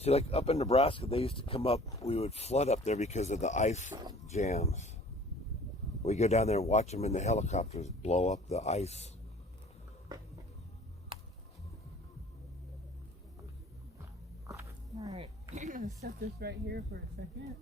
See, like up in Nebraska, they used to come up. We would flood up there because of the ice jams. We go down there and watch them in the helicopters blow up the ice. All right, I'm gonna set this right here for a second.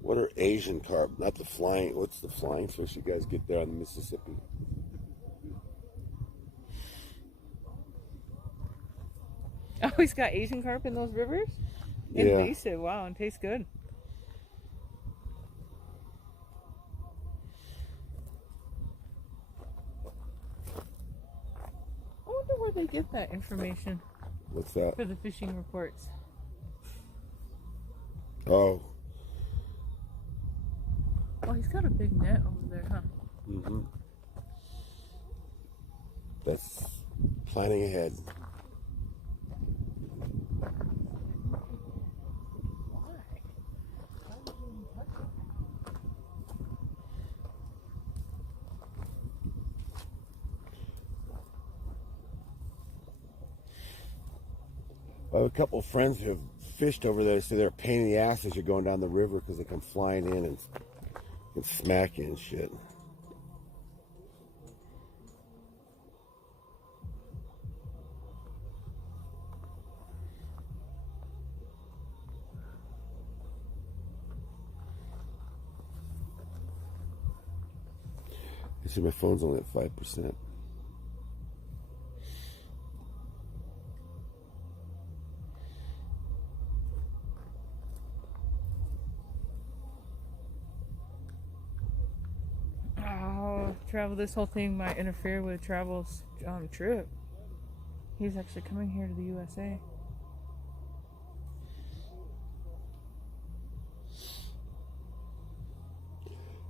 What are Asian carp? Not the flying. What's the flying fish you guys get there on the Mississippi? Oh, he's got Asian carp in those rivers? Yeah. Invasive, wow, and tastes good. I wonder where they get that information What's that? for the fishing reports. Oh. Oh, he's got a big net over there, huh? Mm-hmm. That's planning ahead. I have a couple of friends who have fished over there. They say they're a pain in the ass as you're going down the river because they come flying in and smack you and shit. You see, my phone's only at 5%. Travel, this whole thing might interfere with Travel's trip. He's actually coming here to the USA.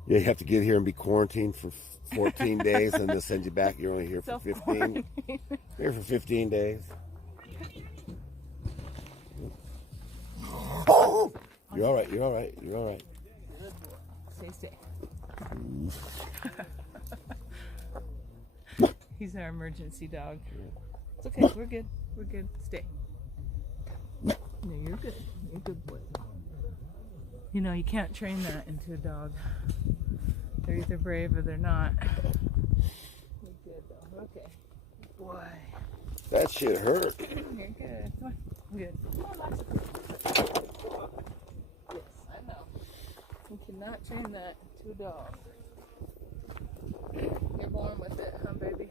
Yeah, you have to get here and be quarantined for 14 days, and they'll send you back. You're only here for 15. Here for 15 days. You're all right. You're all right. You're all right. Stay. He's our emergency dog. It's okay. We're good. We're good. Stay. No, you're good. You're a good boy. You know, you can't train that into a dog. They're either brave or they're not. You're good, though. Okay. Boy. That shit hurt. You're good. Come on. Good. Come on, Max. Yes, I know. You cannot train that to a dog. You're born with it, huh, baby?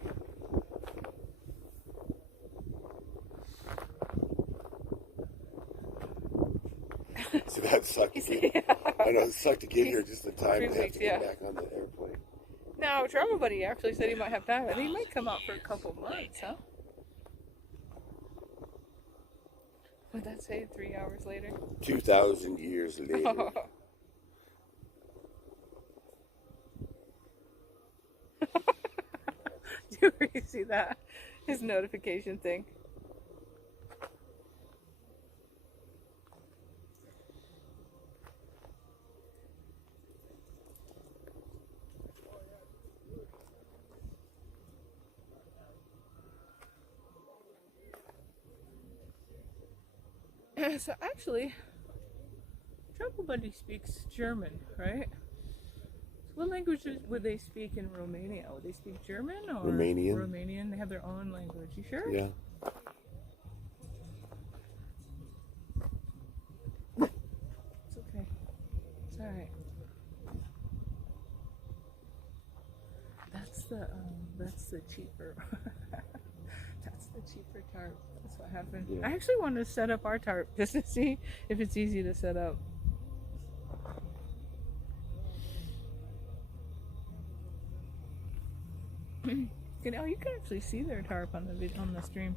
See, that sucked to get. Yeah. I know it sucked to get here just in time 3 to have weeks, to get back on the airplane. Now, Travel Buddy actually said he might have time, and he might come out for a couple months, huh? Would that say 3 hours later? 2,000 years later. Do you see that? His notification thing. So actually, Travel Buddy speaks German, right? So what languages would they speak in Romania? Would they speak German or Romanian. Romanian? They have their own language. You sure? Yeah. It's okay. It's all right. That's the cheaper. That's the cheaper tarp. That's what happened. Yeah. I actually wanted to set up our tarp just to see if it's easy to set up. You can actually see their tarp on the stream.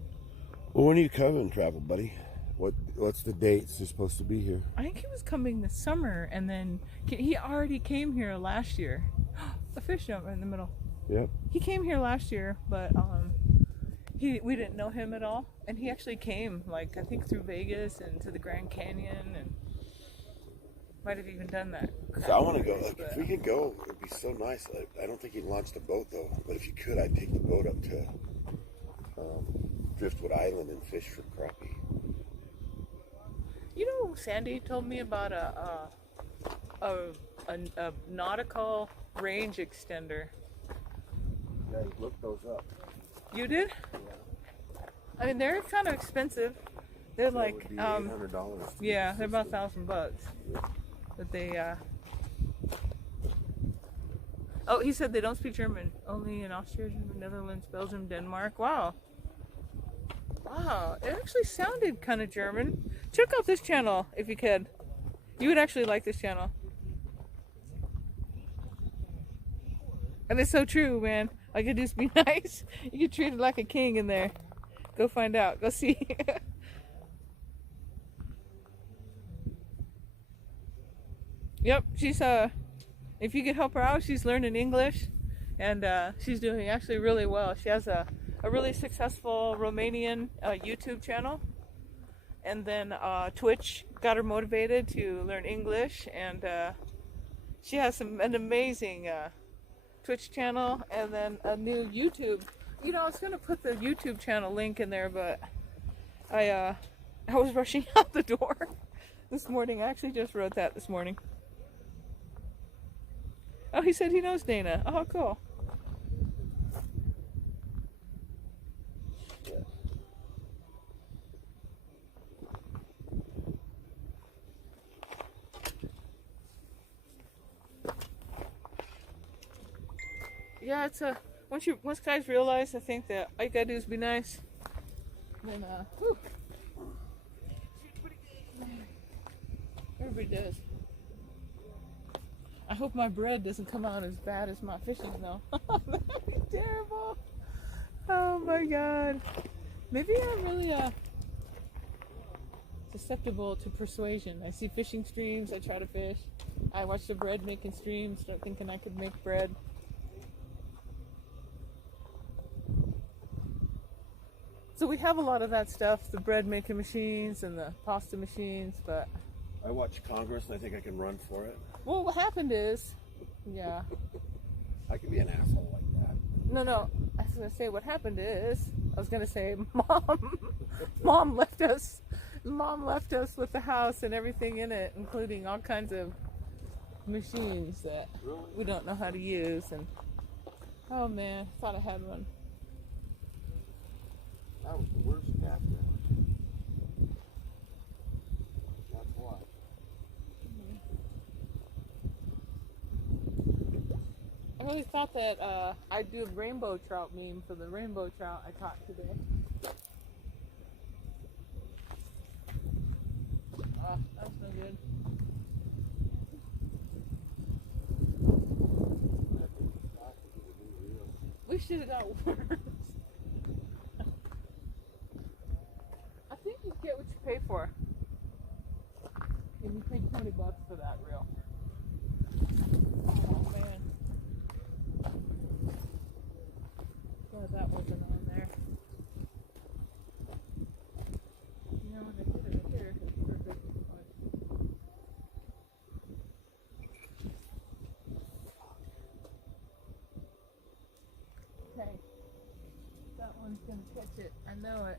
Well, when are you coming, Travel Buddy? What's the dates you're supposed to be here? I think he was coming this summer, and then he already came here last year. A fish jump right in the middle. Yep. He came here last year, but we didn't know him at all, and he actually came, like, I think through Vegas and to the Grand Canyon, and might have even done that. So I want to go. Like, But- if we could go, it'd be so nice. I don't think you can launch the boat though, but if you could, I'd take the boat up to Driftwood Island and fish for crappie. You know, Sandy told me about a nautical range extender. Yeah, look those up. You did? I mean, they're kind of expensive. They're That like, would be $800. yeah, they're about $1,000. But they, oh, he said they don't speak German. Only in Austria, Netherlands, Belgium, Denmark. Wow. Wow, it actually sounded kind of German. Check out this channel if you could. You would actually like this channel. And it's so true, man. All you could do is be nice. You get treated like a king in there. Go find out. Go see. Yep, she's if you could help her out, she's learning English, and she's doing actually really well. She has a really successful Romanian YouTube channel, and then Twitch got her motivated to learn English, and she has an amazing Twitch channel, and then a new YouTube. You know, I was gonna put the YouTube channel link in there, but I was rushing out the door this morning. I actually just wrote that this morning. Oh, he said he knows Dana. Oh, cool. Yeah, it's a once guys realize, I think that all you gotta do is be nice. Then whew. Everybody does. I hope my bread doesn't come out as bad as my fishing though. That'd be terrible. Oh my god. Maybe I'm really susceptible to persuasion. I see fishing streams, I try to fish. I watch the bread making streams, start thinking I could make bread. So we have a lot of that stuff, the bread making machines and the pasta machines, but I watch Congress and I think I can run for it. well, what happened is, yeah. I could be an asshole like that. No, I was gonna say what happened is, I was gonna say, mom left us with the house and everything in it, including all kinds of machines that we don't know how to use, and oh man, thought I had one. That was the worst chapter. That's why. I really thought that I'd do a rainbow trout meme for the rainbow trout I caught today. That was no good. We should have got worms. I think you get what you pay for. And you paid $20 for that reel. Oh man. Glad that wasn't on there. You know, when I put it here, it's perfect. Okay. That one's gonna catch it. I know it.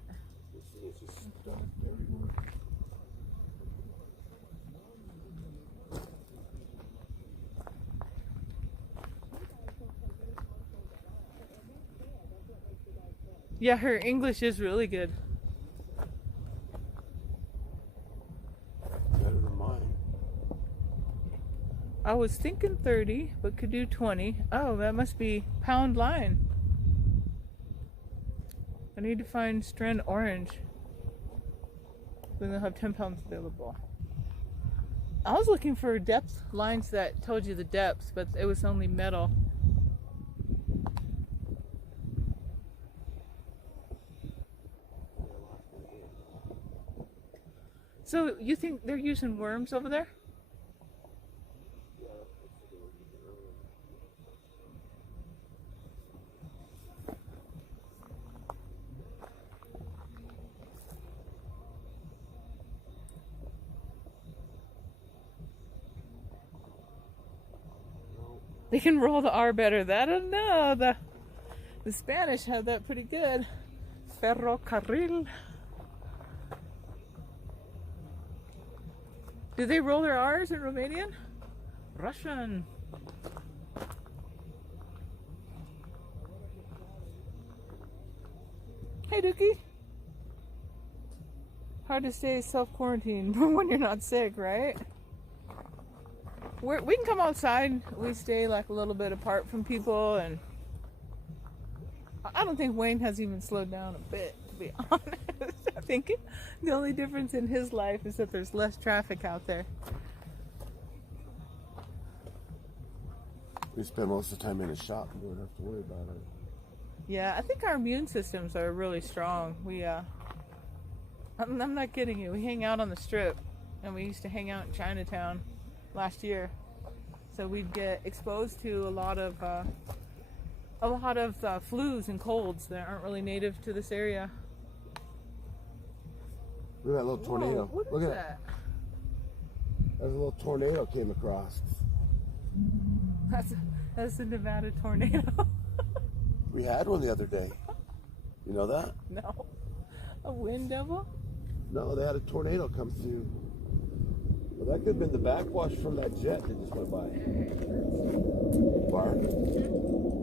This thing is just stuffed everywhere. Yeah, her English is really good. Better than mine. I was thinking 30, but could do 20. Oh, that must be pound line. I need to find strand orange. Then they'll have 10 pounds available. I was looking for depth lines that told you the depths, but it was only metal. So you think they're using worms over there? They can roll the R better. I don't know. The Spanish had that pretty good. Ferrocarril. Do they roll their R's in Romanian? Russian. Hey, Dookie. Hard to stay self-quarantined when you're not sick, right? We can come outside. We stay like a little bit apart from people, and I don't think Wayne has even slowed down a bit, to be honest. I think the only difference in his life is that there's less traffic out there. We spend most of the time in a shop and don't have to worry about it. Yeah, I think our immune systems are really strong. I'm not kidding you. We hang out on the strip, and we used to hang out in Chinatown last year. So we'd get exposed to a lot of flus and colds that aren't really native to this area. Look at that little tornado. Whoa, what Look is at that? There's a little tornado came across. That's the Nevada tornado. We had one the other day. You know that? No. A wind devil? No, they had a tornado come through. Well, that could have been the backwash from that jet that just went by. Barb.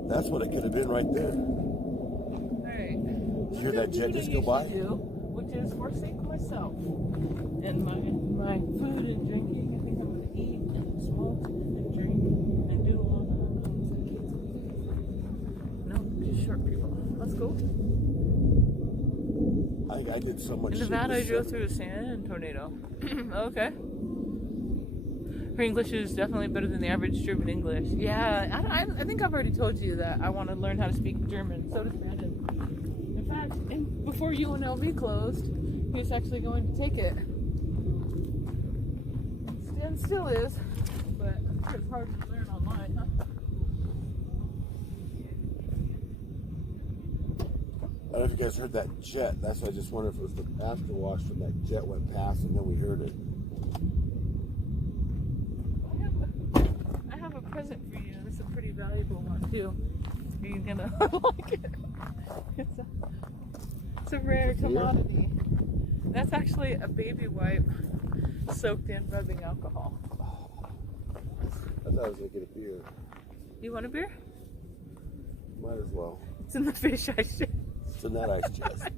That's what it could have been right there. Alright. Did you hear that jet just go by? Which is forsake myself and my food and drinking. I think I'm going to eat and smoke and drink and do all the things that kids do. No, just short people. Let's go. I did so much In shit Nevada, I this drove summer. through a sand tornado. Okay. Her English is definitely better than the average German English. Yeah, I think I've already told you that I want to learn how to speak German. So does Brandon. In fact, before UNLV closed, he was actually going to take it. And still is, but I'm sure it's hard to learn online, huh? I don't know if you guys heard that jet. That's why I just wondered if it was the afterwash from that jet went past and then we heard it. I have a present for you. It's a pretty valuable one too. Are you gonna like it? It's a rare commodity. That's actually a baby wipe soaked in rubbing alcohol. I thought I was gonna get a beer. You want a beer? Might as well. It's in the fish I shit. It's in that ice chest.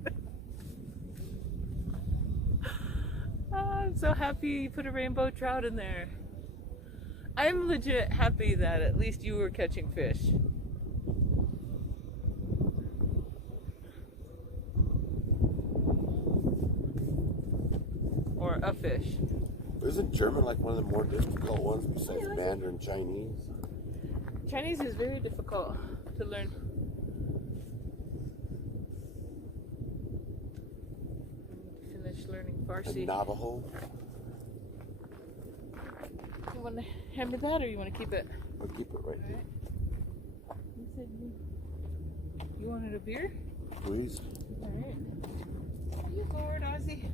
I'm so happy you put a rainbow trout in there. I'm legit happy that at least you were catching fish. Or a fish. Isn't German like one of the more difficult ones besides Mandarin Chinese? Chinese is very difficult to learn. Finish learning And Farsi. Navajo? You want to hand me that or you want to keep it? I'll keep it right there. You said you wanted a beer? Please. Alright. You bored, Ozzy?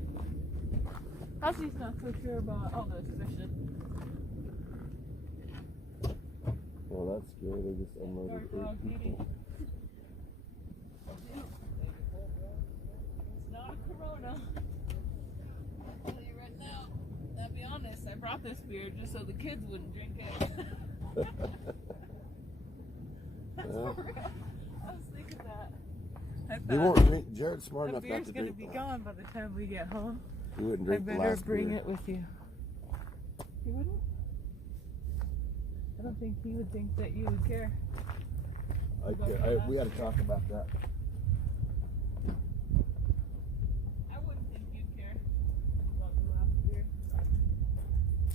Ozzy's not so sure about all this fishing. Well, that's scary. They just unloaded 8 people. It's not a Corona. I'll tell you right now. I'll be honest, I brought this beer just so the kids wouldn't drink it. That's for real. I was thinking that. I They thought won't drink. Jared's smart the enough not beer's to going to drink. be gone by the time we get home. You wouldn't I drink the better last bring beer. it with you. You wouldn't? I don't think he would think that you would care. We got to talk about that. I wouldn't think you'd care about the last beer.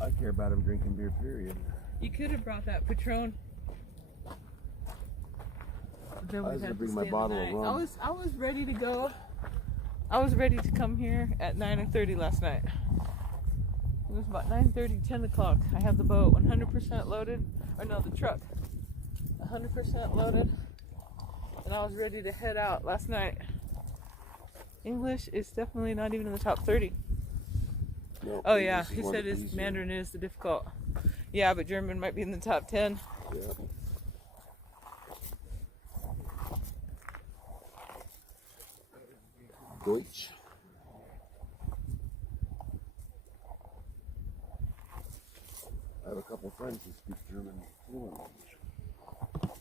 I care about him drinking beer, period. You could have brought that Patron. Then I we'd was gonna have to bring my stay the bottle of night. rum. I was ready to go. I was ready to come here at 9:30 last night. It was about 9:30, 10 o'clock. I had the boat 100% loaded. Or no, the truck. 100% loaded. And I was ready to head out last night. English is definitely not even in the top 30. No, Oh yeah, English is he one said of the his easier. Mandarin is the difficult. Yeah, but German might be in the top 10. Yeah. Deutsch. I have a couple friends who speak German fluently.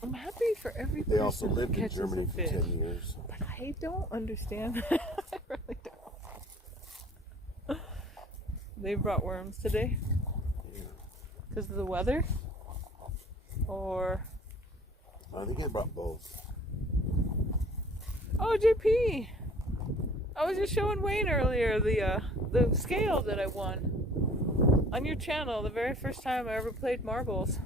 I'm happy for every person They also lived that in catches Germany a for fish. 10 years. But I don't understand that. I really don't. They brought worms today Yeah. because of the weather, or I think they brought both. oh, JP. I was just showing Wayne earlier the scale that I won on your channel. The very first time I ever played marbles.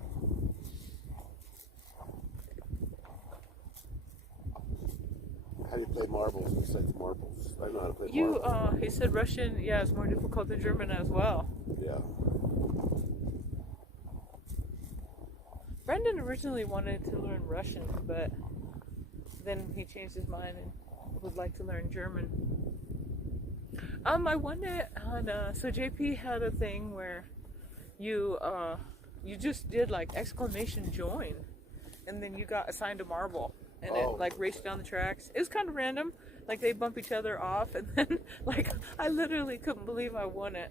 How do you play marbles besides marbles? I know how to play You, marbles. he said Russian, yeah, is more difficult than German as well. Yeah. Brendan originally wanted to learn Russian, but then he changed his mind and would like to learn German. I won it on, so JP had a thing where you just did like exclamation join, and then you got assigned a marble, and Oh. it like raced down the tracks. It was kind of random, like they bump each other off, and then like I literally couldn't believe I won it.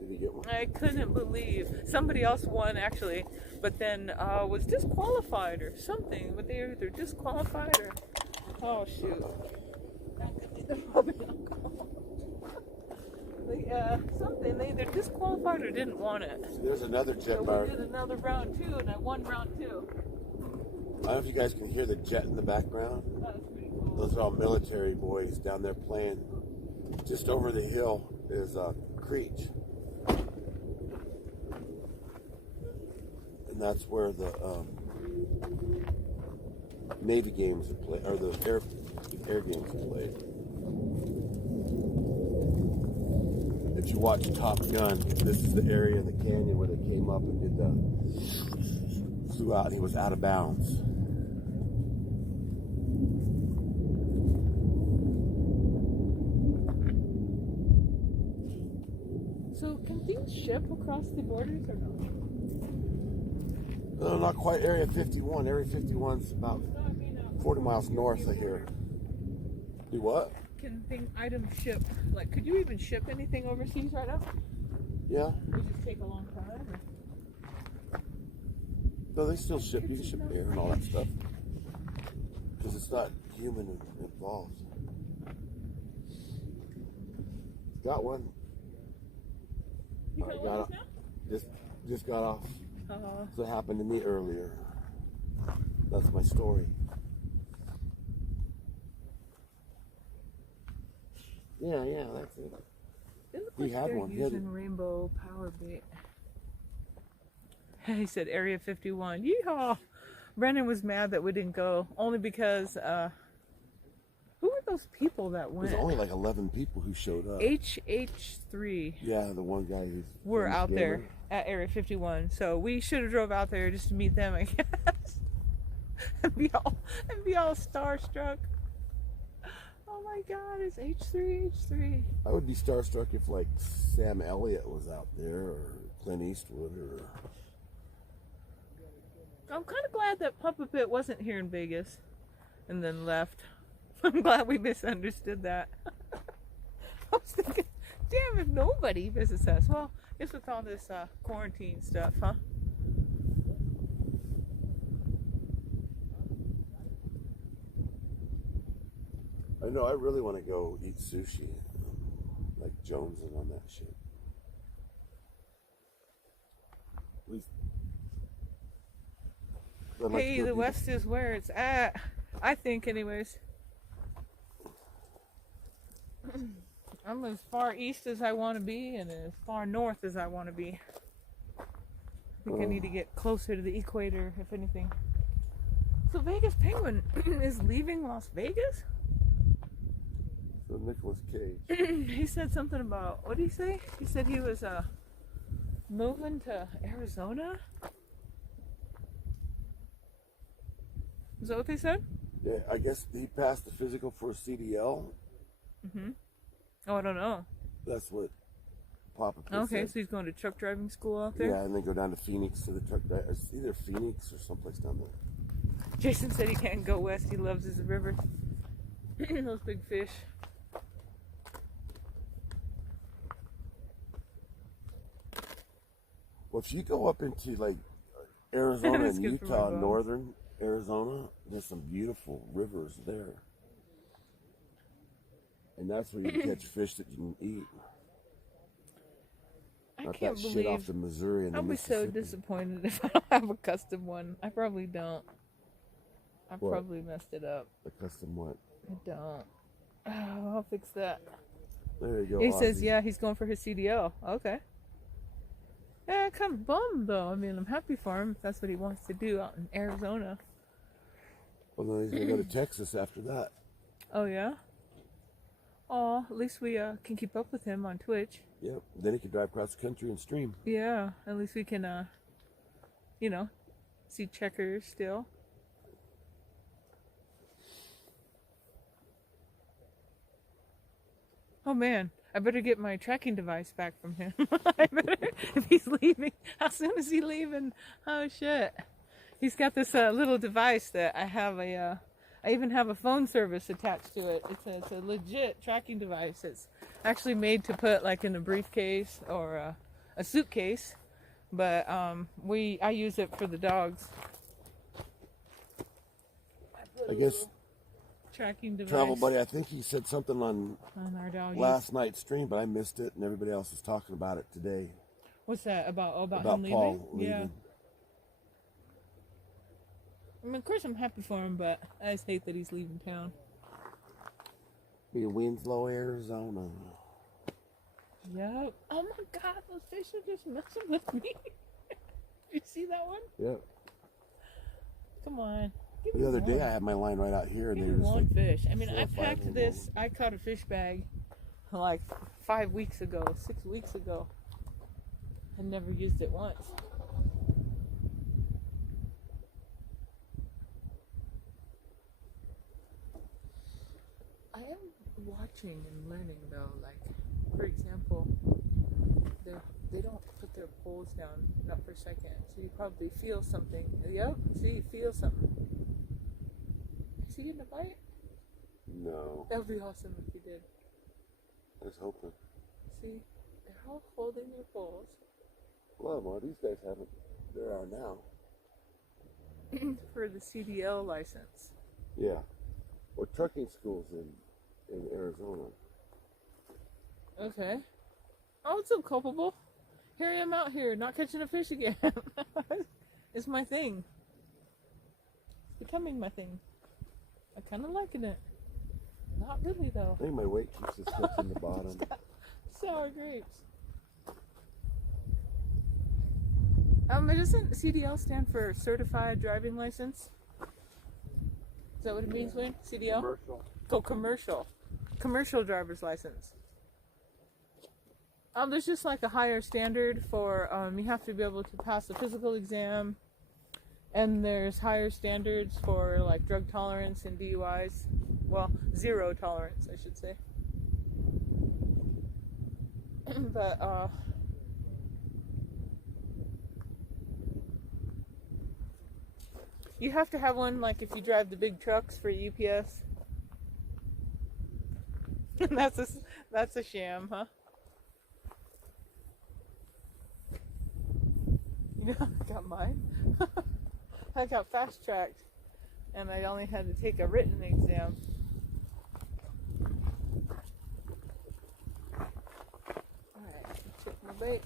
Did you get one? I couldn't believe somebody else won actually, but then was disqualified or something. But they were either disqualified or oh shoot, that could be the rubbing alcohol. Something they either disqualified or didn't want it. There's another jet So bar. we did another round two, and I won round two. I don't know if you guys can hear the jet in the background. That was pretty cool. Those are all military boys down there playing. Just over the hill is Creech. And that's where the Navy games are played, or the air games are played. If you watch Top Gun, this is the area of the canyon where they came up and did flew out and he was out of bounds. So can things ship across the borders or no? No, not quite Area 51. Area 51's about 40 miles north of here. Do what? Can items ship? Like, could you even ship anything overseas right now? Yeah. Would it take a long time? Or? No, they still ship. You can ship air and all that stuff. Because it's not human involved. Got one. You I got got one it. now? Just got off. Uh-huh. So it happened to me earlier. That's my story. Yeah, that's it. They look We like had they're one. He had using rainbow power bait. He said Area 51. Yeehaw! Brendan was mad that we didn't go, only because, who were those people that went? There's only like 11 people who showed up. HH3 Yeah, the one guy who's were famous out gamer. there at Area 51, so we should have drove out there just to meet them, I guess. and be all starstruck. Oh my God, it's H3. I would be starstruck if like Sam Elliott was out there or Clint Eastwood or. I'm kind of glad that Papa Pit wasn't here in Vegas and then left. I'm glad we misunderstood that. I was thinking, damn, if nobody visits us. Well, I guess with all this quarantine stuff, huh? I know. I really want to go eat sushi, like Jones and on that shit. At least. I'd like Hey, to go the do West is where it's at. I think, anyways. I'm as far east as I want to be and as far north as I want to be. I think I need to get closer to the equator, if anything. So Vegas Penguin is leaving Las Vegas? So Nicolas Cage. He said something about, what did he say? He said he was moving to Arizona? Is that what they said? Yeah, I guess he passed the physical for a CDL. Mm-hmm. Oh, I don't know. That's what Papa Pit Okay, said. so he's going to truck driving school out there? Yeah, and then go down to Phoenix to the truck. It's either Phoenix or someplace down there. Jason said he can't go west. He loves his river. Those big fish. Well, if you go up into like Arizona That's and good for my Utah, bones. northern Arizona, there's some beautiful rivers there. And that's where you can catch fish that you can eat. I Not can't that shit off believe. the Missouri and the I'll be so Mississippi. disappointed if I don't have a custom one. I probably don't. I What? probably messed it up. The custom what? I don't. Oh, I'll fix that. There you go. He says, Ozzy. yeah, he's going for his CDL. Okay. Yeah, kind of bummed though. I mean, I'm happy for him if that's what he wants to do out in Arizona. Well, then he's gonna go to Texas after that. Oh yeah. Oh, at least we can keep up with him on Twitch. Yep. Then he can drive across the country and stream. Yeah, at least we can, you know, see checkers still. Oh man, I better get my tracking device back from him. I better, if he's leaving. How soon is he leaving? Oh shit. He's got this little device that I have I even have a phone service attached to it. It's a legit tracking device. It's actually made to put like in a briefcase or a suitcase, but I use it for the dogs. I guess Tracking device Travel Buddy, I think he said something on on our doggies. last night's stream, but I missed it, and everybody else was talking about it today. What's that about? Oh, about About him leaving? Paul Yeah. leaving. I mean, of course I'm happy for him, but I just hate that he's leaving town. Be Winslow, Arizona. Yep. Oh my god, those fish are just messing with me. You see that one? Yep. Come on. Give me The other one. day I had my line right out here, and Give they me were just one like, fish. I mean, 4 I or 5 packed of them. this. I caught a fish bag like 5 weeks ago, 6 weeks ago. I never used it once. I am watching and learning though. Like, for example, they don't put their poles down, not for a second. So you probably feel something. Yep. See, you feel something. Is he getting a bite? No, That would be awesome if you did. I was hoping. See, they're all holding their poles. Well, more these guys haven't. There are now. For the CDL license. Yeah. Well, trucking schools in Arizona. Okay. Oh, it's so culpable. Here I am out here, not catching a fish again. It's my thing. It's becoming my thing. I kind of liking it. Not really, though. I think my weight keeps us touching the bottom. Sour grapes. Doesn't CDL stand for Certified Driving License? Is that what it means, Wayne? CDL? Commercial. Go commercial. Commercial driver's license. There's just like a higher standard for, you have to be able to pass the physical exam. And there's higher standards for like drug tolerance and DUIs. Well, zero tolerance, I should say. But, you have to have one like if you drive the big trucks for UPS. That's a sham, huh? You know, I got mine. I got fast tracked, and I only had to take a written exam. Alright, check my bait.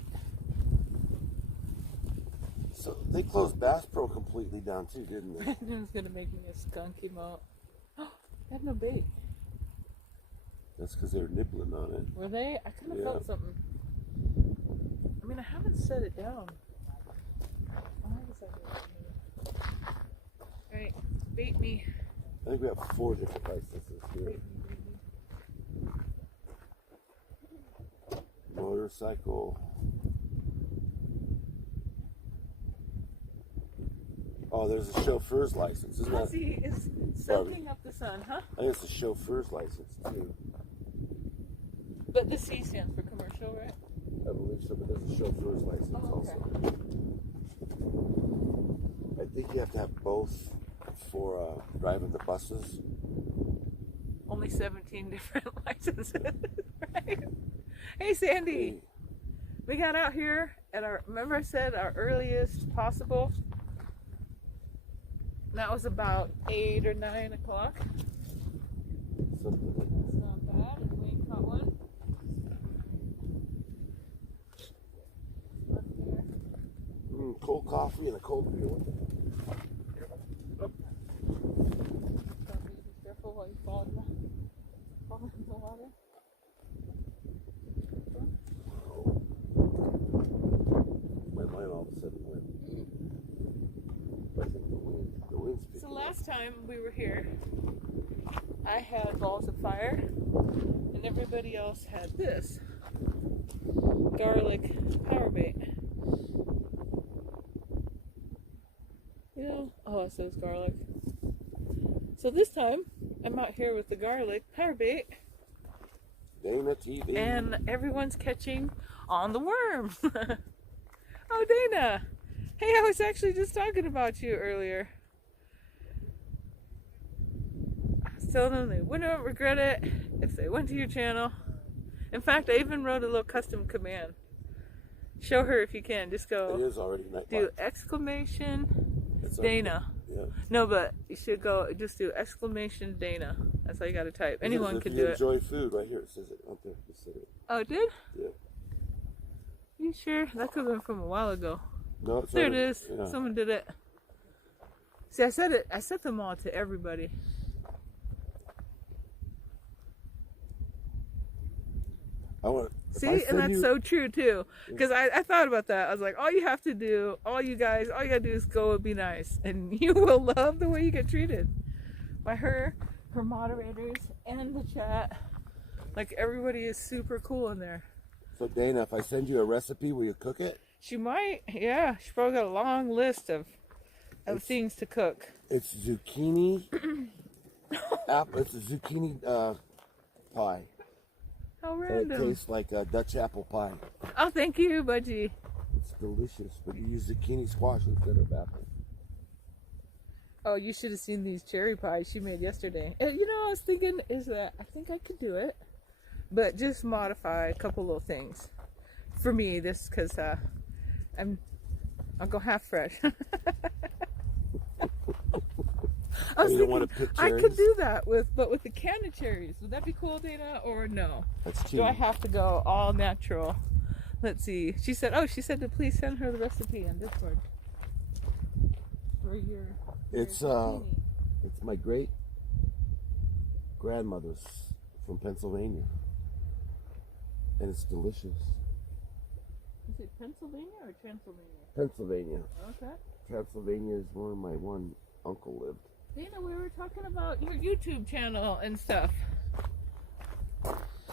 So they closed Bass Pro completely down too, didn't they? It was gonna make me a skunk emote. I had no bait. That's because they were nibbling on it. Were they? I kind of Yeah. felt something. I mean, I haven't set it down. Why was I doing it? Alright, bait me. I think we have 4 different licenses here. Bait me, baby. Motorcycle. Oh, there's a chauffeur's license, isn't that? Ozzy is soaking up the sun, huh? I think it's a chauffeur's license too. But the C stands for commercial, right? I believe so, but there's a chauffeur's license Oh, okay. also. I think you have to have both for driving the buses. Only 17 different licenses, right? Hey, Sandy. We got out here at our, remember I said our earliest possible? That was about 8 or 9 o'clock. Something like It's not bad. Wayne caught one. cold coffee and a cold beer. Be careful while you fall in the water. My mind all of a sudden went. I think the wind's picking So up. last time we were here, I had balls of fire, and everybody else had this garlic power bait. You know, oh, it says garlic. So this time, I'm out here with the garlic power bait, Dana TV. and everyone's catching on the worm. Oh, Dana! Hey, I was actually just talking about you earlier. I was telling them they wouldn't regret it if they went to your channel. In fact, I even wrote a little custom command. Show her if you can. Just It go is already night. do exclamation It's already- Dana. Yeah. No, but you should go just do exclamation Dana. That's all you got to type. Anyone If can you do it. enjoy food, right here it says it. Out there, it said it. Oh, it did? Yeah. You sure? That could have been from a while ago. No, it's There it already- is. Yeah. Someone did it. See, I said it. I sent them all to everybody. I want. See, and that's so true too. Because I thought about that. I was like, all you have to do, all you gotta do is go and be nice, and you will love the way you get treated by her moderators, and the chat. Like everybody is super cool in there. So Dana, if I send you a recipe, will you cook it? She might, yeah. She probably got a long list of things to cook. It's zucchini. Apple. It's a zucchini pie. How And it random. tastes like a Dutch apple pie. Oh, thank you, Budgie. It's delicious, but you use zucchini squash instead of apple. Oh, you should have seen these cherry pies she made yesterday. You know, I was thinking is that I think I could do it, but just modify a couple little things for me. This because I'll go half fresh. I was You don't wanna thinking pick I could cherries? do that with the can of cherries. Would that be cool, Dana, or no? That's cheap. Do I have to go all natural? Let's see. She said to please send her the recipe on Discord for your. It's zucchini. it's my great grandmother's from Pennsylvania, and it's delicious. Is it Pennsylvania or Transylvania? Pennsylvania. Okay. Transylvania is where my one uncle lived. Dana, we were talking about your YouTube channel and stuff.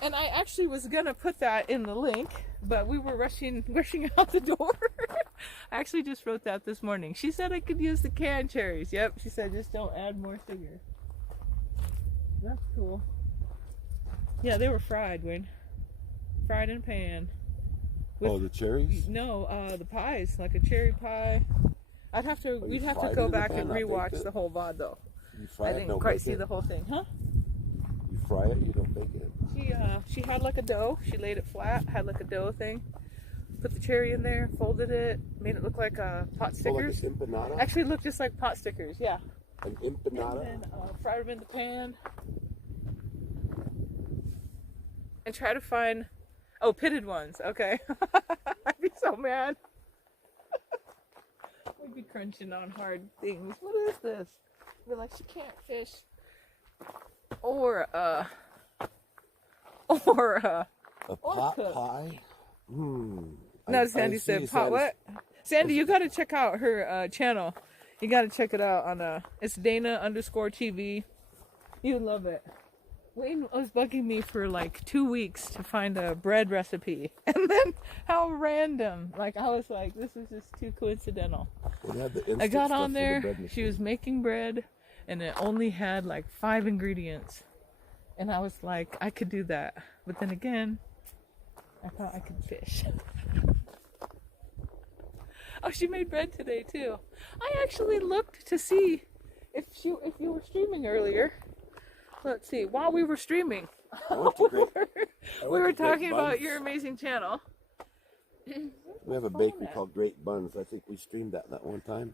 And I actually was gonna put that in the link, but we were rushing out the door. I actually just wrote that this morning. She said I could use the canned cherries. Yep, she said just don't add more sugar. That's cool. Yeah, they were fried, Wayne. Fried in a pan. Oh, the cherries? No, the pies, like a cherry pie. We'd have to fried it go in the back pan, and not baked rewatch it? the whole VOD though. You fry I it, didn't don't quite bake see it? the whole thing, huh? You fry it, you don't bake it. She had like a dough. She laid it flat, had like a dough thing. Put the cherry in there, folded it, made it look like pot stickers. Oh, like an empanada? Actually, it looked just like pot stickers, yeah. An empanada? And then fried them in the pan. And try to find, pitted ones. Okay, I'd be so mad. We'd be crunching on hard things. What is this? We're like, she can't fish. Or A pot cook. pie? No, Sandy said pot what? Sandy, you gotta check out her channel. You gotta check it out on it's Dana_TV. You'd love it. Wayne was bugging me for like 2 weeks to find a bread recipe. And then how random. Like I was like, this is just too coincidental. Well, they have the I instant got stuff on for the there, bread she machine. was making bread and it only had like 5 ingredients. And I was like, I could do that. But then again, I thought I could fish. Oh, she made bread today too. I actually looked to see if you were streaming earlier. Let's see. While we were streaming, I went to Great- I we went were to Great talking about Buns. your amazing channel. We have a bakery called Great Buns. I think we streamed that one time.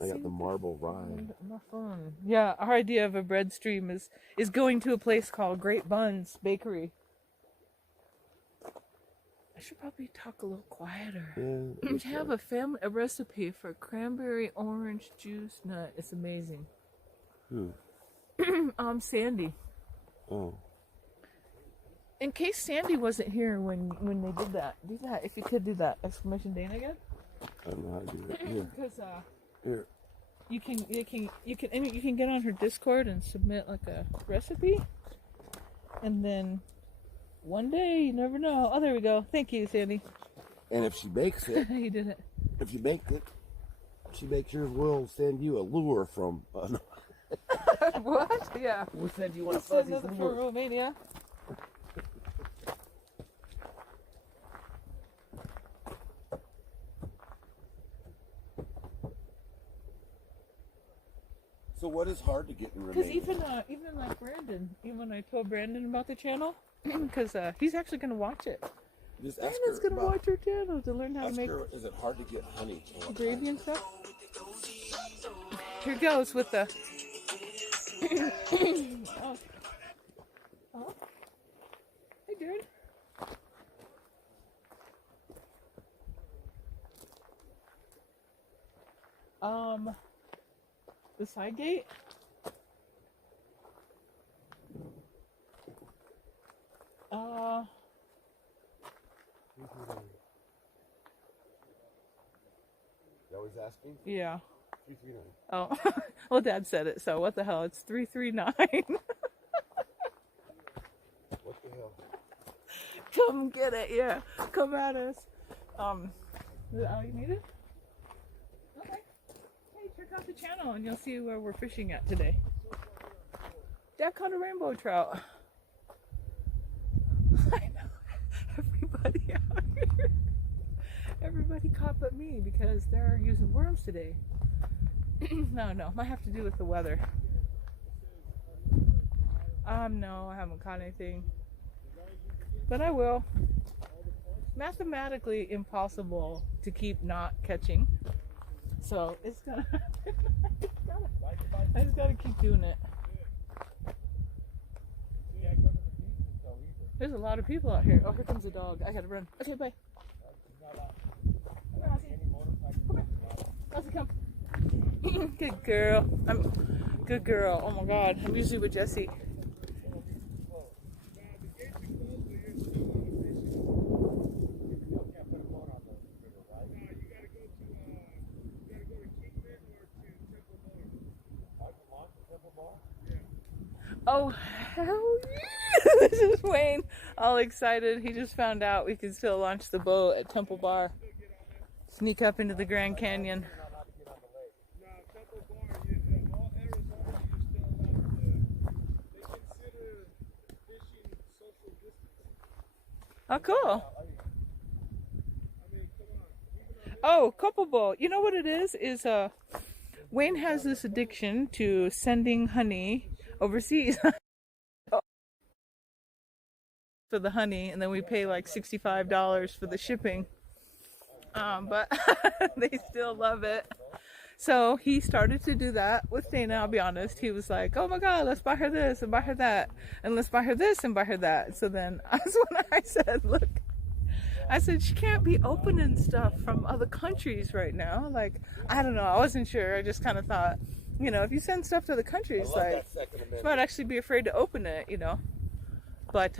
I got the marble rye. My phone. Yeah, our idea of a bread stream is going to a place called Great Buns Bakery. I should probably talk a little quieter. Yeah, We have a recipe for cranberry orange juice nut. It's amazing. Who? Sandy. Oh. In case Sandy wasn't here when they did that, do that if you could do that! Exclamation Dana again. I don't know how to do it. Here. Because Here. you can get on her Discord and submit like a recipe, and then one day you never know. Oh, there we go. Thank you, Sandy. And if she bakes it, You did it. if you baked it, she makes yours. We'll send you a lure from. What? Yeah. We'll send you one of Send Fuzzy's another for lures. Romania. So what is hard to get in Because Romania? even like Brandon, even when I told Brandon about the channel, because he's actually gonna watch it. Just ask Brandon's her gonna about- watch our channel to learn how to Ask make her, is it hard to get honey? gravy and stuff. Here goes with the. Oh. Oh. Hey, Jared. The side gate. You always asking? Yeah. 339. Oh, well, Dad said it, so what the hell? It's 339. What the hell? Come get it, yeah. Come at us. Is that all you needed? Okay. Hey, check out the channel and you'll see where we're fishing at today. Dad caught a rainbow trout. I know. Everybody out here. Everybody caught but me because they're using worms today. No, might have to do with the weather. No, I haven't caught anything. But I will. Mathematically impossible to keep not catching. So it's gonna I just gotta keep doing it. There's a lot of people out here. Oh, here comes a dog. I gotta run. Okay, bye. Ozzy, come. Good girl. Good girl. Oh my God. I'm usually with Jesse. Oh, hell yeah! This is Wayne, all excited. He just found out we can still launch the boat at Temple Bar. Sneak up into the Grand Canyon. Oh, cool. Oh, couple bowl. You know what it is? Wayne has this addiction to sending honey overseas for the honey, and then we pay like $65 for the shipping. But they still love it. So he started to do that with Dana, I'll be honest. He was like, oh my God, let's buy her this and buy her that. And let's buy her this and buy her that. So then that's when I said, look, I said, she can't be opening stuff from other countries right now. Like, I don't know. I wasn't sure. I just kind of thought, you know, if you send stuff to other countries, like, she might actually be afraid to open it, you know. But,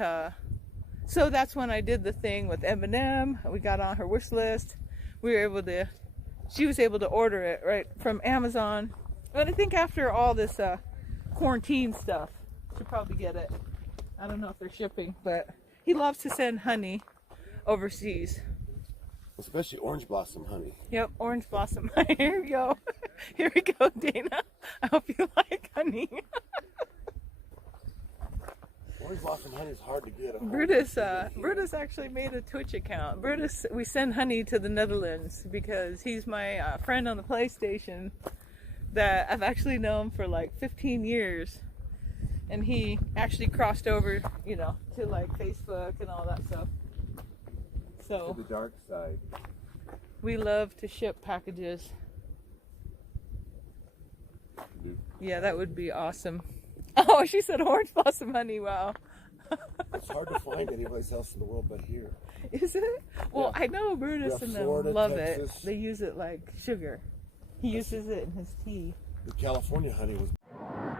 so that's when I did the thing with M&M. We got on her wish list. We were able to, she was able to order it right from Amazon. But I think after all this quarantine stuff, she'll probably get it. I don't know if they're shipping, but he loves to send honey overseas. Especially orange blossom honey. Yep, orange blossom. Here we go. Here we go, Dana. I hope you like honey. Orange blossom honey is hard to get. Brutus actually made a Twitch account. Brutus, we send honey to the Netherlands because he's my friend on the PlayStation that I've actually known for like 15 years. And he actually crossed over, you know, to like Facebook and all that stuff. So the dark side. we love to ship packages. Yeah, that would be awesome. Oh, she said orange blossom honey. Wow. It's hard to find anyplace else in the world but here. Is it? Well, Yeah. I know Brutus Yeah, and Florida, them love Texas. it. They use it like sugar. He uses it in his tea. The California honey was.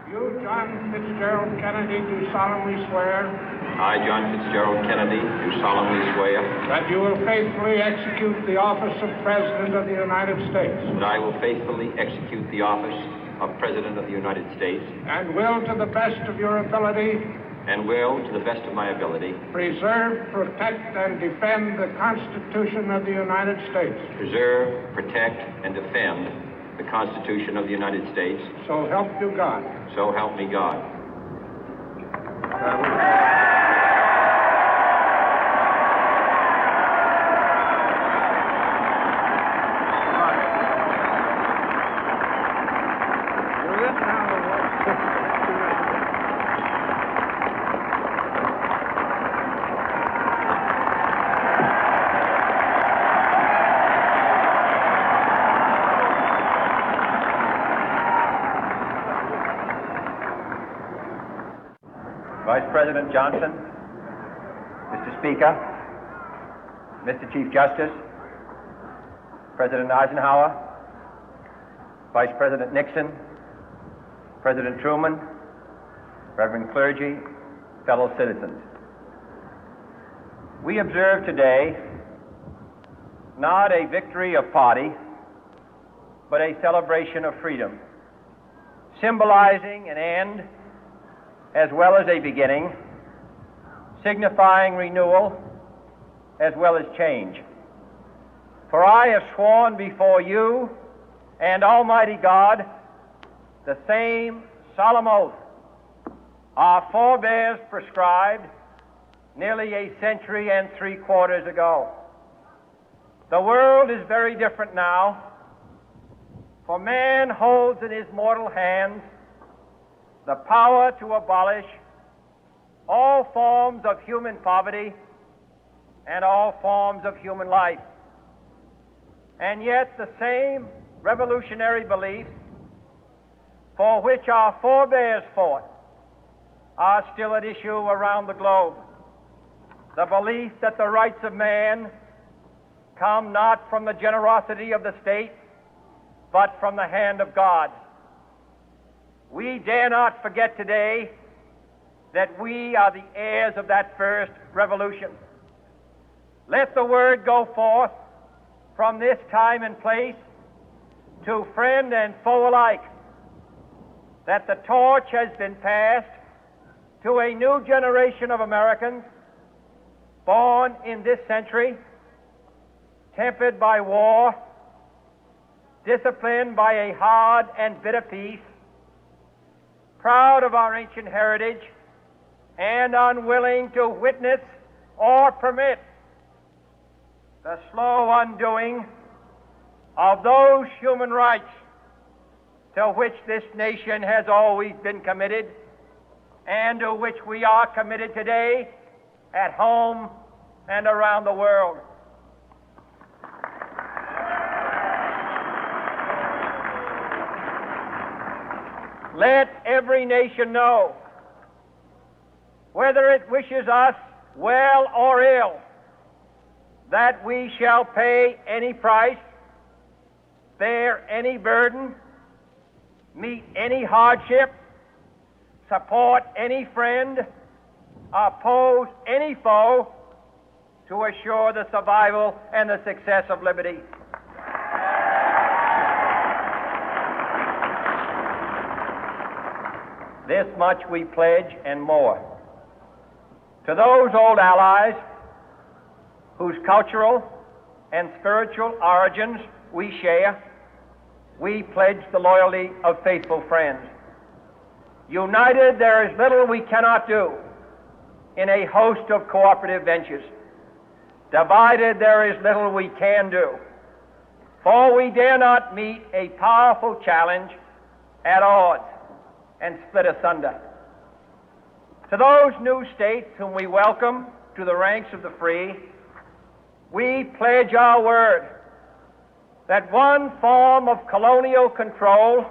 You, John Fitzgerald Kennedy, do solemnly swear I, John Fitzgerald Kennedy, do solemnly swear that you will faithfully execute the office of President of the United States that I will faithfully execute the office of President of the United States and will, to the best of your ability, and will, to the best of my ability, preserve, protect, and defend the Constitution of the United States. preserve, protect, and defend the Constitution of the United States. So help you God. So help me God. Vice President Johnson, Mr. Speaker, Mr. Chief Justice, President Eisenhower, Vice President Nixon, President Truman, Reverend clergy, fellow citizens. We observe today not a victory of party, but a celebration of freedom, symbolizing an end as well as a beginning, signifying renewal as well as change. For I have sworn before you and Almighty God the same solemn oath our forebears prescribed nearly a century and 3/4 ago. The world is very different now, for man holds in his mortal hands the power to abolish all forms of human poverty and all forms of human life. And yet the same revolutionary beliefs for which our forebears fought are still at issue around the globe. The belief that the rights of man come not from the generosity of the state, but from the hand of God. We dare not forget today that we are the heirs of that first revolution. Let the word go forth from this time and place to friend and foe alike that the torch has been passed to a new generation of Americans born in this century, tempered by war, disciplined by a hard and bitter peace, proud of our ancient heritage, and unwilling to witness or permit the slow undoing of those human rights to which this nation has always been committed and to which we are committed today at home and around the world. Let every nation know, whether it wishes us well or ill, that we shall pay any price, bear any burden, meet any hardship, support any friend, oppose any foe to assure the survival and the success of liberty. This much we pledge and more. To those old allies whose cultural and spiritual origins we share, we pledge the loyalty of faithful friends. United, there is little we cannot do in a host of cooperative ventures. Divided, there is little we can do, for we dare not meet a powerful challenge at odds and split asunder. To those new states whom we welcome to the ranks of the free, we pledge our word that one form of colonial control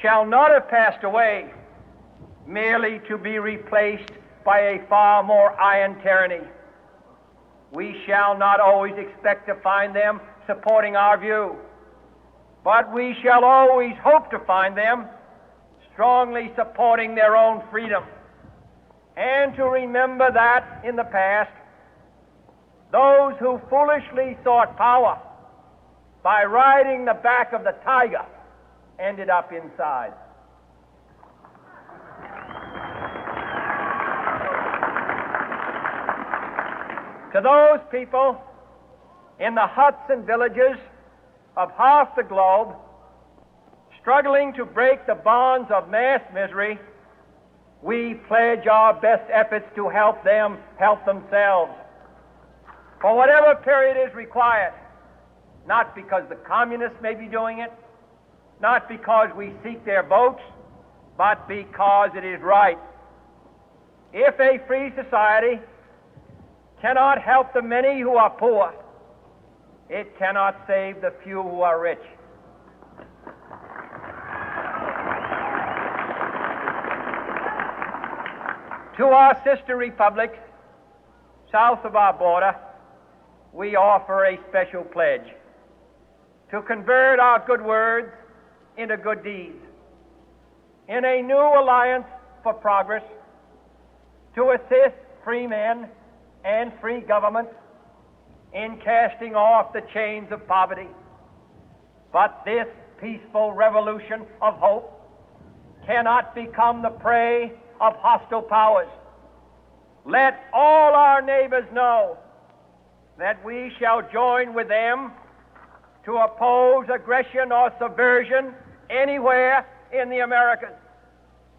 shall not have passed away merely to be replaced by a far more iron tyranny. We shall not always expect to find them supporting our view, but we shall always hope to find them strongly supporting their own freedom, and to remember that in the past, those who foolishly sought power by riding the back of the tiger ended up inside. To those people in the huts and villages of half the globe struggling to break the bonds of mass misery, we pledge our best efforts to help them help themselves for whatever period is required, not because the communists may be doing it, not because we seek their votes, but because it is right. If a free society cannot help the many who are poor, it cannot save the few who are rich. To our sister republics south of our border, we offer a special pledge to convert our good words into good deeds, in a new alliance for progress, to assist free men and free governments in casting off the chains of poverty. But this peaceful revolution of hope cannot become the prey of hostile powers. Let all our neighbors know that we shall join with them to oppose aggression or subversion anywhere in the Americas.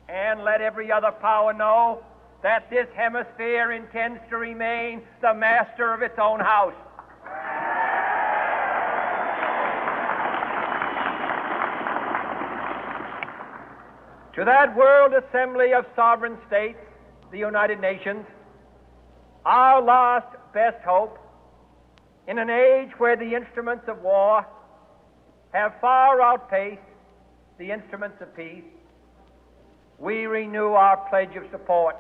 And let every other power know that this hemisphere intends to remain the master of its own house. To that World Assembly of Sovereign States, the United Nations, our last best hope, in an age where the instruments of war have far outpaced the instruments of peace, we renew our pledge of support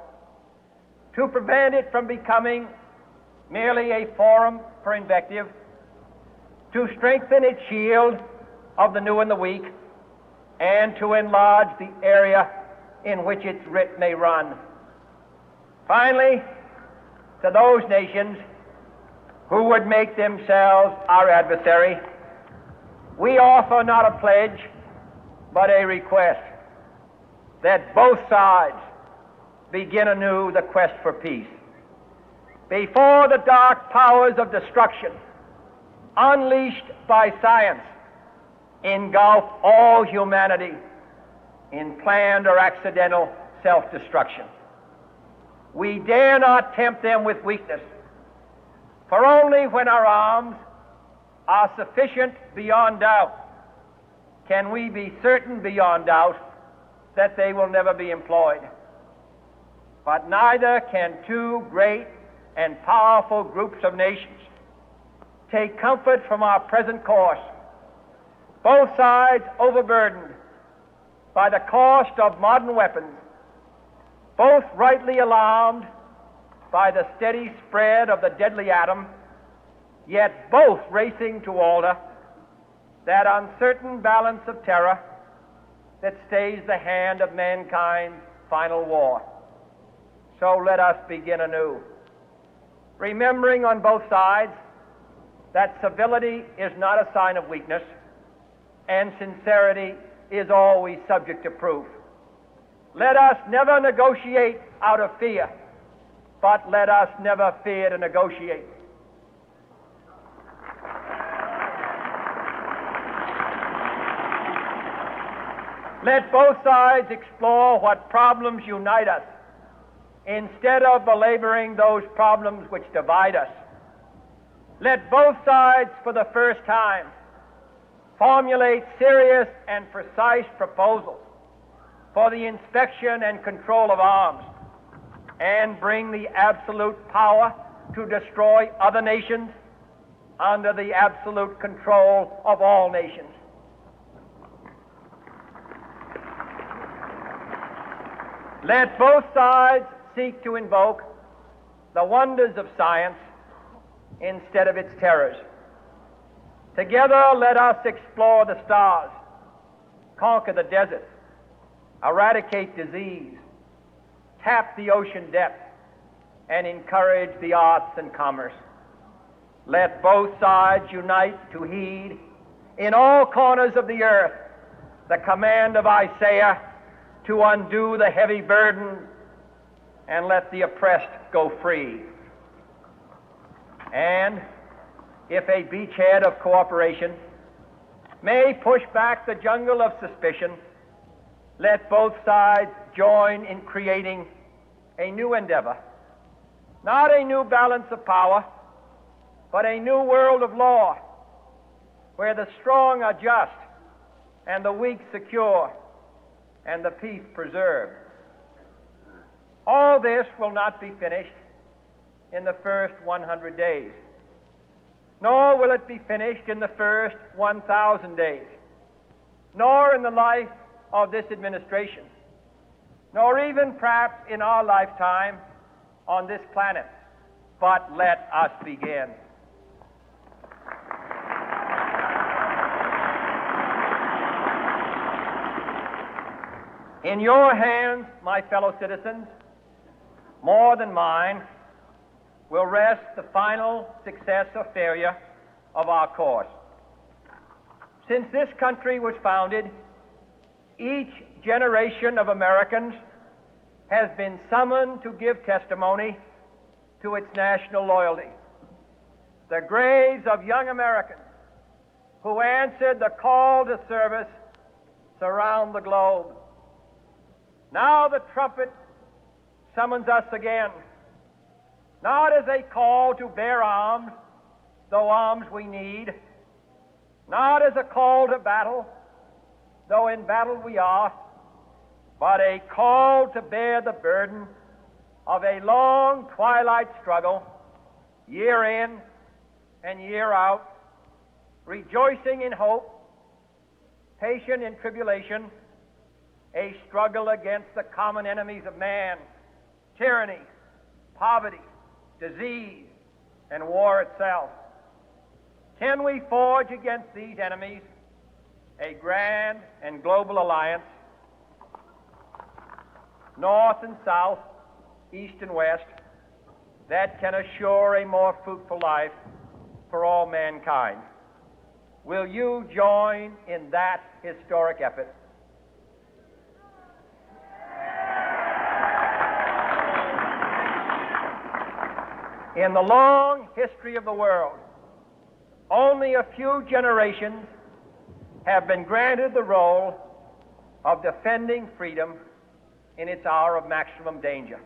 to prevent it from becoming merely a forum for invective, to strengthen its shield of the new and the weak, and to enlarge the area in which its writ may run. Finally, to those nations who would make themselves our adversary, we offer not a pledge, but a request that both sides begin anew the quest for peace. Before the dark powers of destruction, unleashed by science, engulf all humanity in planned or accidental self-destruction, we dare not tempt them with weakness, for only when our arms are sufficient beyond doubt can we be certain beyond doubt that they will never be employed. But neither can two great and powerful groups of nations take comfort from our present course, both sides overburdened by the cost of modern weapons, both rightly alarmed by the steady spread of the deadly atom, yet both racing to alter that uncertain balance of terror that stays the hand of mankind's final war. So let us begin anew, remembering on both sides that civility is not a sign of weakness, and sincerity is always subject to proof. Let us never negotiate out of fear, but let us never fear to negotiate. Let both sides explore what problems unite us, instead of belaboring those problems which divide us. Let both sides, for the first time, formulate serious and precise proposals for the inspection and control of arms, and bring the absolute power to destroy other nations under the absolute control of all nations. Let both sides seek to invoke the wonders of science instead of its terrors. Together, let us explore the stars, conquer the desert, eradicate disease, tap the ocean depth, and encourage the arts and commerce. Let both sides unite to heed in all corners of the earth the command of Isaiah to undo the heavy burden and let the oppressed go free. And if a beachhead of cooperation may push back the jungle of suspicion, let both sides join in creating a new endeavor, not a new balance of power, but a new world of law, where the strong are just and the weak secure and the peace preserved. All this will not be finished in the first 100 days, nor will it be finished in the first 1,000 days, nor in the life of this administration, nor even perhaps in our lifetime on this planet. But let us begin. In your hands, my fellow citizens, more than mine, will rest the final success or failure of our course. Since this country was founded, each generation of Americans has been summoned to give testimony to its national loyalty. The graves of young Americans who answered the call to service surround the globe. Now the trumpet summons us again, not as a call to bear arms, though arms we need, not as a call to battle, though in battle we are, but a call to bear the burden of a long twilight struggle, year in and year out, rejoicing in hope, patient in tribulation, a struggle against the common enemies of man, tyranny, poverty, disease, and war itself. Can we forge against these enemies a grand and global alliance, north and south, east and west, that can assure a more fruitful life for all mankind? Will you join in that historic effort? In the long history of the world, only a few generations have been granted the role of defending freedom in its hour of maximum danger.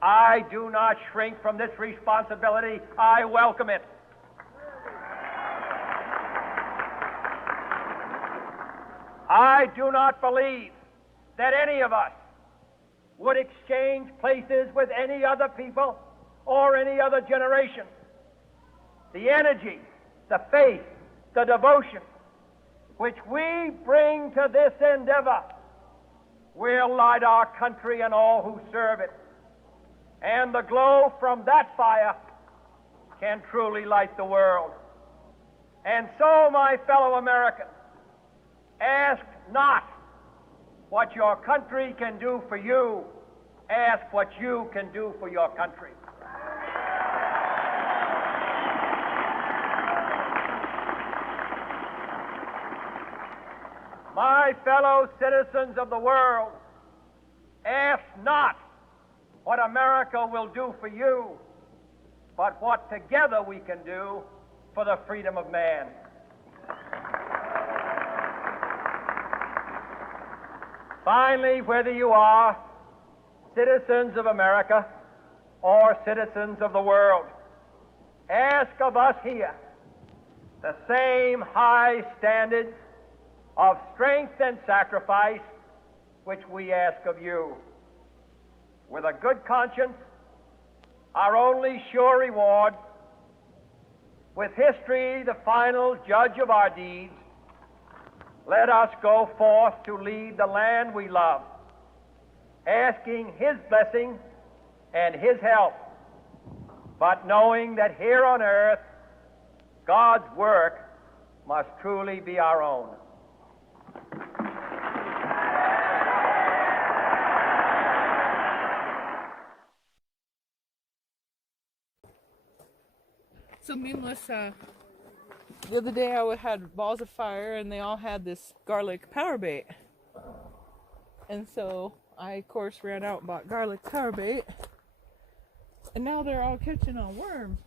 I do not shrink from this responsibility. I welcome it. I do not believe that any of us would exchange places with any other people or any other generation. The energy, the faith, the devotion which we bring to this endeavor will light our country and all who serve it. And the glow from that fire can truly light the world. And so, my fellow Americans, ask not what your country can do for you, ask what you can do for your country. My fellow citizens of the world, ask not what America will do for you, but what together we can do for the freedom of man. Finally, whether you are citizens of America or citizens of the world, ask of us here the same high standards of strength and sacrifice which we ask of you. With a good conscience, our only sure reward, with history the final judge of our deeds, let us go forth to lead the land we love, asking His blessing and His help, but knowing that here on earth, God's work must truly be our own. So Meaningless, the other day I had balls of fire and they all had this garlic power bait. And so I, of course, ran out and bought garlic power bait. And now they're all catching on worms.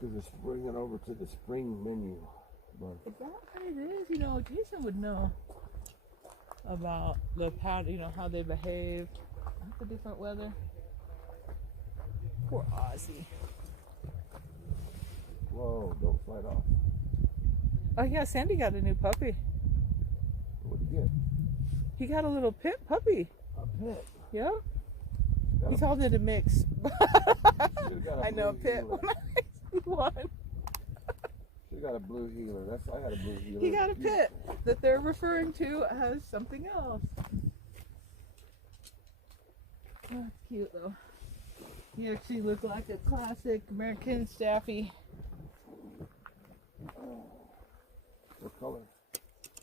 Because it's bringing over to the spring menu. But Is that what it is? You know, Jason would know about the pattern, you know, how they behave, the different weather. Poor Ozzy. whoa, don't slide off. Oh yeah, Sandy got a new puppy. What'd you get? He got a little pit puppy. A pit. Yeah. Got He a- called it a mix. Should've got a I know, blue pit heeler. when I see one. She got a blue healer. I got a blue healer. He got a It's pit beautiful. that they're referring to as something else. Oh, it's cute though. He actually looked like a classic American Staffy. What color?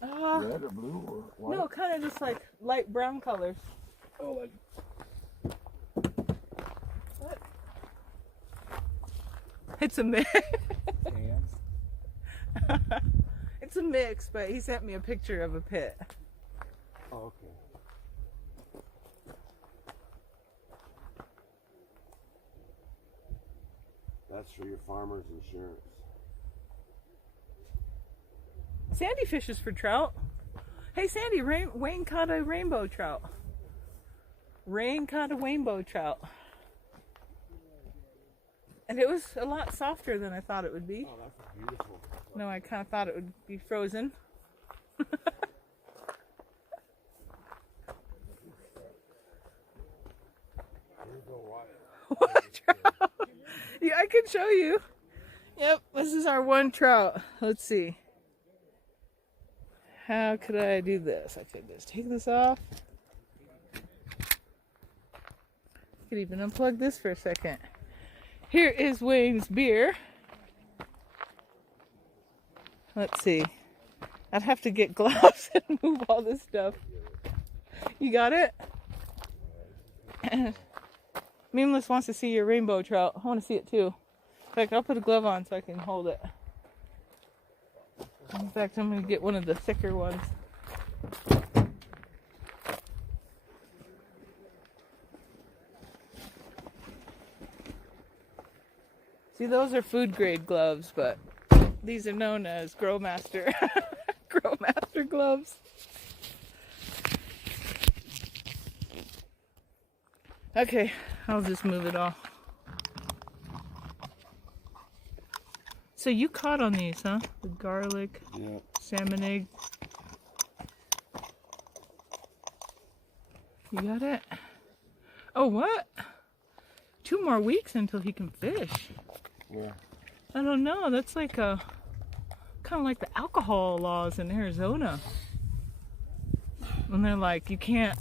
Uh, Red or blue or white? no, kind of just like light brown colors. Oh, like What? It's a mix. hands. It's a mix, but he sent me a picture of a pit. Oh, okay. That's for your farmer's insurance. Sandy fishes for trout. Hey Sandy, Wayne caught a rainbow trout. Rain caught a rainbow trout. And it was a lot softer than I thought it would be. Oh, that's beautiful. No, I kind of thought it would be frozen. What trout? Yeah, I can show you. Yep, this is our one trout. Let's see. How could I do this? I could just take this off. Could even unplug this for a second. Here is Wayne's beer. Let's see. I'd have to get gloves and move all this stuff. You got it? Meaningless wants to see your rainbow trout. I want to see it too. In fact, I'll put a glove on so I can hold it. In fact, I'm going to get one of the thicker ones. See, those are food grade gloves, but these are known as Growmaster. Growmaster gloves. Okay, I'll just move it all. So you caught on these, huh? The garlic, Yeah. salmon egg. You got it? Oh, what? 2 more weeks until he can fish. Yeah. I don't know. That's like kind of like the alcohol laws in Arizona. And they're like, you can't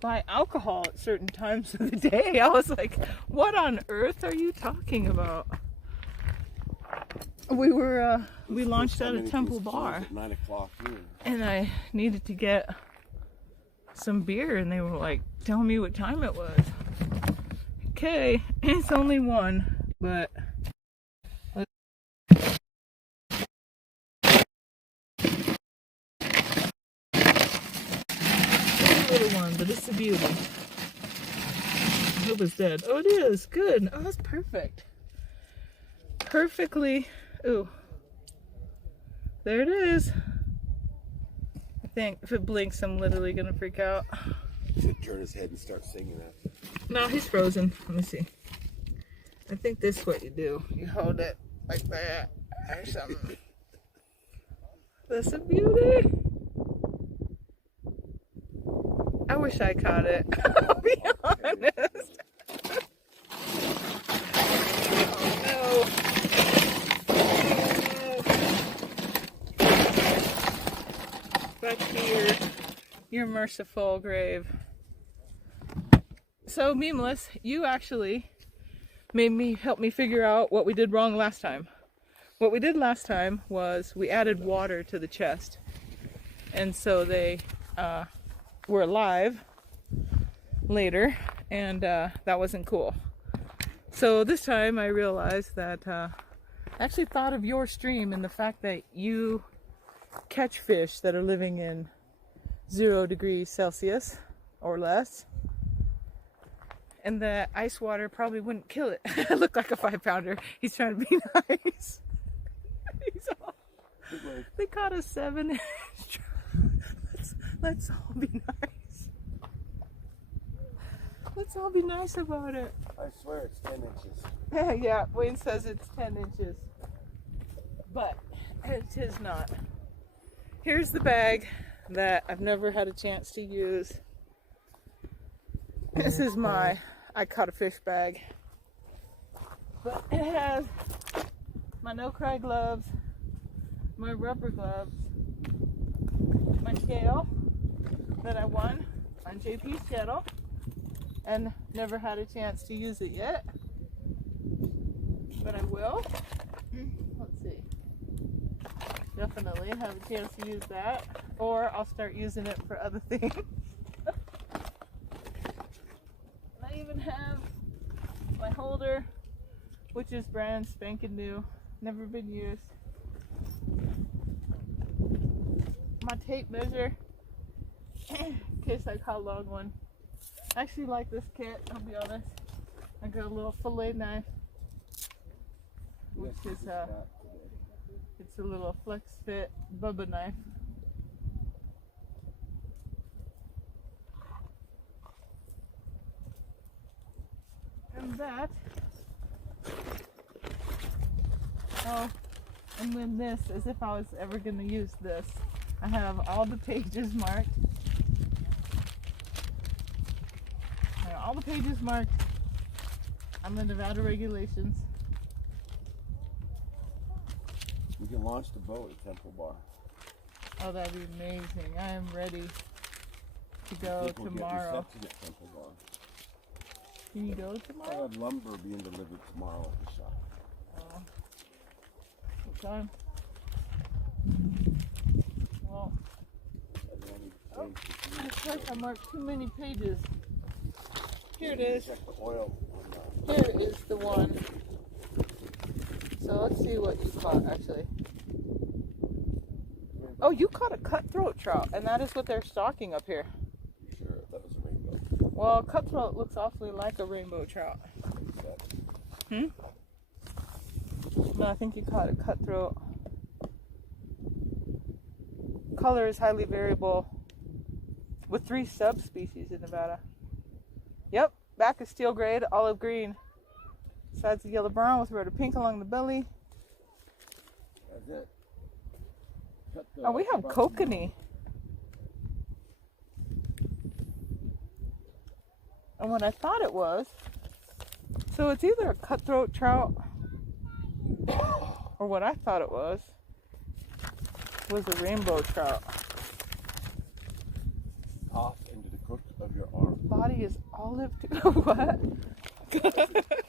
buy alcohol at certain times of the day. I was like, what on earth are you talking about? We launched out of Temple Bar, At 9 o'clock here. and I needed to get some beer, and they were like telling me what time it was. Okay, it's only 1, but it's a little one, but it's a beauty. I hope it's dead. Oh, it is. Good. Oh, that's perfect. Perfectly. Ooh. There it is. I think if it blinks, I'm literally gonna freak out. Should turn his head and start singing that. No, he's frozen. Let me see. I think this is what you do. You hold it like that or something. That's a beauty. I wish I caught it. I'll be honest. Oh no. Back to your merciful grave. So, Memeless, you actually help me figure out what we did wrong last time. What we did last time was we added water to the chest. And so they were alive later, and that wasn't cool. So this time I realized that I actually thought of your stream and the fact that you catch fish that are living in 0 degrees Celsius or less, and the ice water probably wouldn't kill it. It looked like a 5-pounder. He's trying to be nice. They caught a 7-inch. Let's all be nice. Let's all be nice about it. I swear it's 10 inches. Yeah, Wayne says it's 10 inches. But it is not. Here's the bag that I've never had a chance to use. This is my I caught a fish bag. But it has my no-cry gloves, my rubber gloves, my scale that I won on JP's channel and never had a chance to use it yet, but I will. Let's see. Definitely have a chance to use that, or I'll start using it for other things. I even have my holder, which is brand spanking new, never been used. My tape measure, in case I caught a long one. I actually like this kit, I'll be honest. I got a little fillet knife, which is it's a little flex fit Bubba knife. And that, oh, and then this, as if I was ever going to use this. I have all the pages marked. I have all the pages marked on the Nevada regulations. We can launch the boat at Temple Bar. Oh, that'd be amazing. I am ready to go tomorrow. We'll get reception at Temple Bar. Can you go I tomorrow? have lumber being delivered tomorrow at the shop. Oh. What time? Well, oh, looks like I marked too many pages. Here it is. Check the oil on that. Here is the one. So let's see what you caught, actually. Oh, you caught a cutthroat trout, and that is what they're stocking up here. Sure, that was a rainbow. Well, cutthroat looks awfully like a rainbow trout. Hmm? No, I think you caught a cutthroat. Color is highly variable with 3 subspecies in Nevada. Yep, back is steel grade, olive green. Sides of yellow brown with red or pink along the belly. That's it. Oh, we have kokanee. And what I thought it was, so it's either a cutthroat trout or what I thought it was a rainbow trout. Cough into the crook of your arm. Body is olive to what?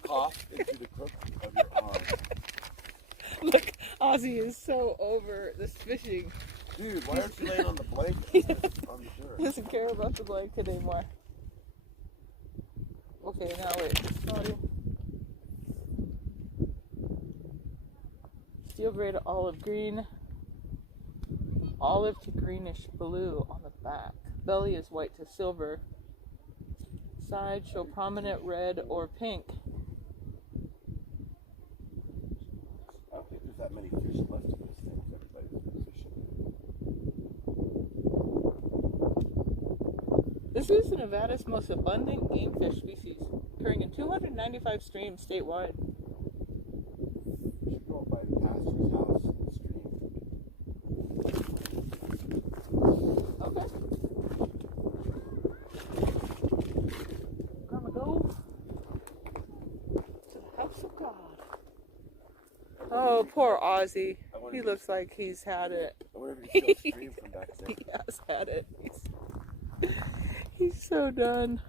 Cough into the crook of your arm. Look, Ozzy is so over this fishing. Dude, why aren't you laying on the blanket? I'm He sure. doesn't care about the blanket anymore. Okay, now wait. Sorry. Steel grade olive green. Olive to greenish blue on the back. Belly is white to silver. Sides show prominent red or pink. I don't think there's that many fish left in this thing. Everybody's been fishing. This is Nevada's most abundant game fish species, occurring in 295 streams statewide. We should go up by the pastor's house and stream. Okay. Oh, poor Ozzy. He looks like he's had it. I wonder if you still stream from back then. He has had it. He's so done.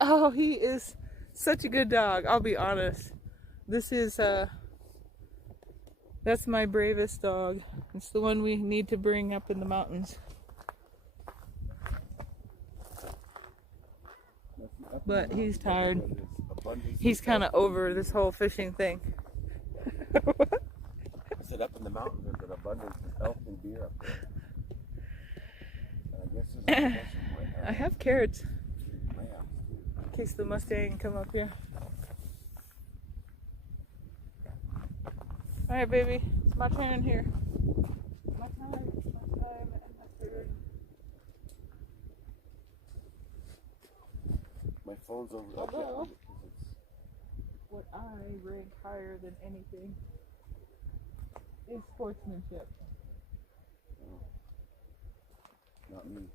Oh, he is such a good dog. I'll be honest. This is that's my bravest dog. It's the one we need to bring up in the mountains. But he's tired. He's kind of over this whole fishing thing. I said up in the mountains there's an abundance of elk and deer up there. I guess there's a question I have carrots my house. in case the Mustang come up here. All right, baby, it's my turn here. My time, and my turn. My phone's over up Although- down because it's What I rank higher than anything is sportsmanship. not me.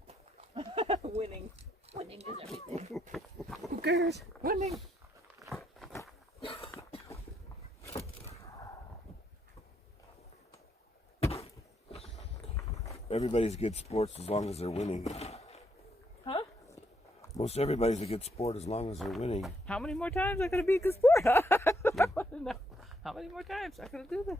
Winning. Winning is everything. Who cares? Winning. Everybody's good sports as long as they're winning. Huh? Most everybody's a good sport as long as they're winning. How many more times I gotta be a good sport? Huh? I wanna know. How many more times I gotta do this?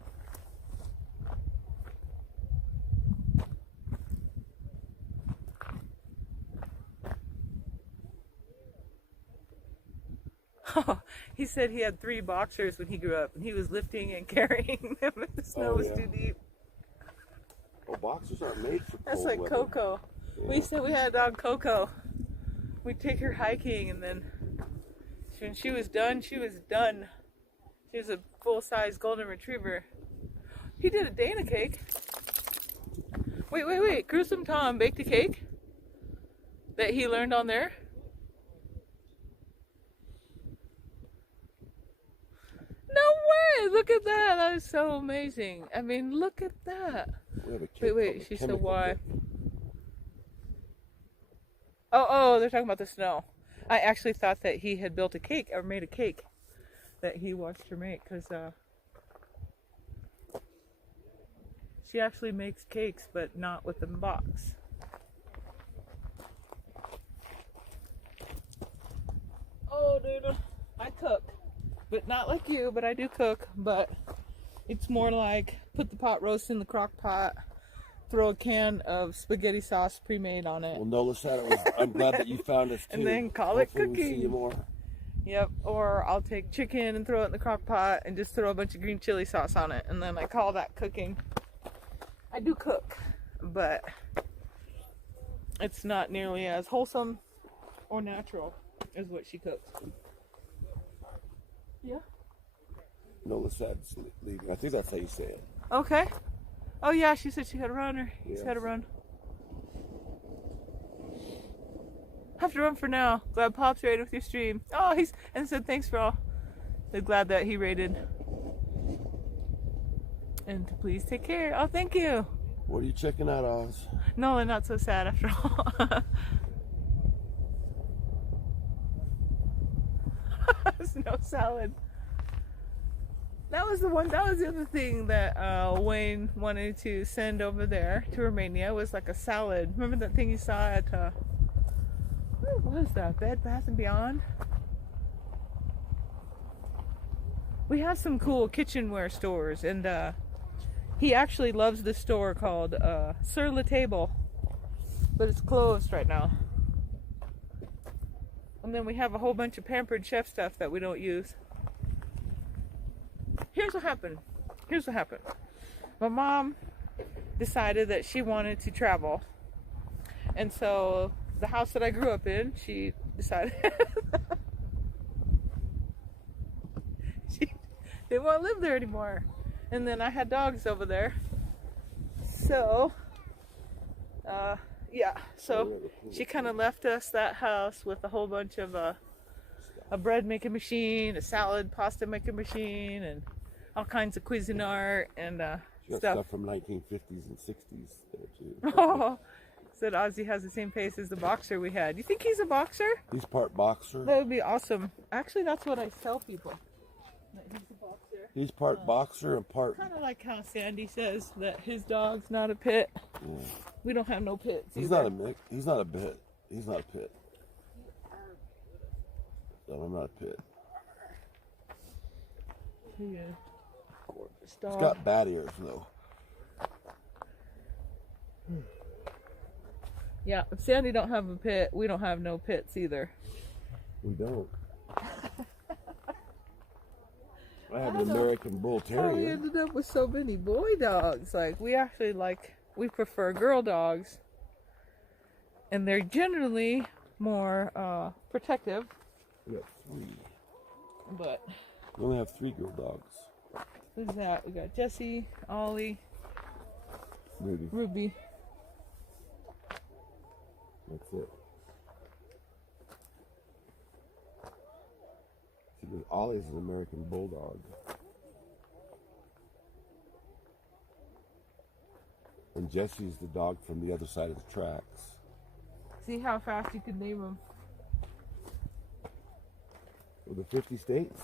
Oh, he said he had 3 boxers when he grew up, and he was lifting and carrying them, and the snow Oh, was yeah. too deep. Well, boxers aren't made for That's cold like weather. Coco. Yeah. We said we had a dog, Coco. We'd take her hiking, and then when she was done, she was done. She was a full-size golden retriever. He did a Dana cake. Wait. Gruesome Tom baked a cake that he learned on there. No way! Look at that. That is so amazing. I mean, look at that. We have a cake Wait. called a She said chemical why? cake. Oh, they're talking about the snow. I actually thought that he had built a cake or made a cake that he watched her make, because she actually makes cakes, but not with them box. Oh, dude, I cook, but not like you. But I do cook. But it's more like put the pot roast in the crock pot, throw a can of spaghetti sauce pre-made on it. Well, Nola said it was. I'm glad that you found us too. And then call it Hopefully we see cooking. you more. Yep, or I'll take chicken and throw it in the crock pot and just throw a bunch of green chili sauce on it, and then I call that cooking. I do cook, but it's not nearly as wholesome or natural as what she cooks. Yeah. Nola said leaving. I think that's how you say it. Okay. Oh yeah, she said she had to run, or he's Yes. had to run. Have to run for now. Glad Pop's rated with your stream. Oh, he's and said thanks for all. They're glad that he rated. And to please take care. Oh, thank you. What are you checking out, Oz? No, they're not so sad after all. Snow salad. That was the other thing that Wayne wanted to send over there to Romania, was like a salad. Remember that thing you saw at where was that? Bed Bath & Beyond? We have some cool kitchenware stores, and he actually loves this store called Sur La Table, but it's closed right now. And then we have a whole bunch of Pampered Chef stuff that we don't use. Here's what happened. My mom decided that she wanted to travel, and so the house that I grew up in, she decided she didn't want to live there anymore. And then I had dogs over there, so so she kind of left us that house with a whole bunch of a bread making machine, a salad pasta making machine, and all kinds of Cuisinart and She got stuff from 1950s and 60s there too. Oh, said Ozzy has the same face as the boxer we had. You think he's a boxer? He's part boxer. That would be awesome. Actually, that's what I tell people. That he's a boxer. He's part boxer and part. Kind of like how Sandy says that his dog's not a pit. Yeah. We don't have no pits. He's either. not a mix. He's not a bit. He's not a pit. No, I'm not a pit. Yeah. Gorgeous He's dog. got bad ears though. Yeah, if Sandy don't have a pit, we don't have no pits either. We don't. I have an American Bull How we Terrier. ended up with so many boy dogs. Like, we actually we prefer girl dogs. And they're generally more protective. We got 3. But We only have 3 girl dogs. who's that? We got Jessie, Ollie, Maybe. Ruby. That's it. See, because Ollie's an American Bulldog. And Jesse's the dog from the other side of the tracks. See how fast you could name them. With the 50 states?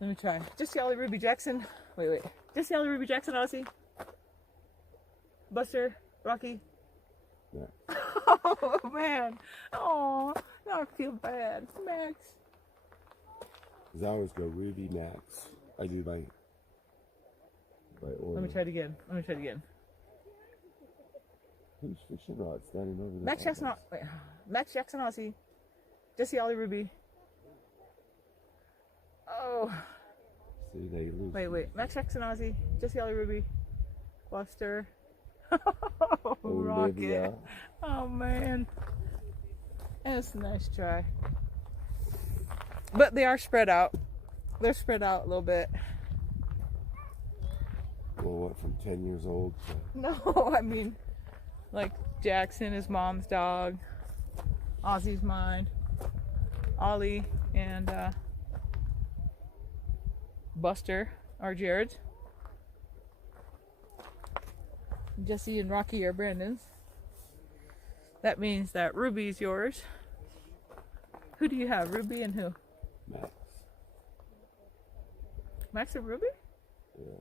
Let me try. Jessie, Ollie, Ruby, Jackson. Wait. Jessie, Ollie, Ruby, Jackson, Aussie. Buster, Rocky. Yeah. Oh, man. Oh, now I feel bad. Max. Because I always go Ruby, Max. I do by order. Let me try it again. Who's fishing rod standing over there? Max Jackson, Max Jackson, Aussie. Jessie, Ollie, Ruby. Oh, See, they lose. wait. Max Jackson, Aussie. Jessie, Ollie, Ruby. Buster. Oh, Rocket. Olivia. Oh, man. That's a nice try. But they are spread out. They're spread out a little bit. Well, what, from 10 years old to... No, I mean, like Jackson is mom's dog. Ozzy's mine. Ollie and Buster are Jared's. Jesse and Rocky are Brandon's. That means that Ruby's yours. Who do you have? Ruby and who? Max. Max and Ruby? Yeah.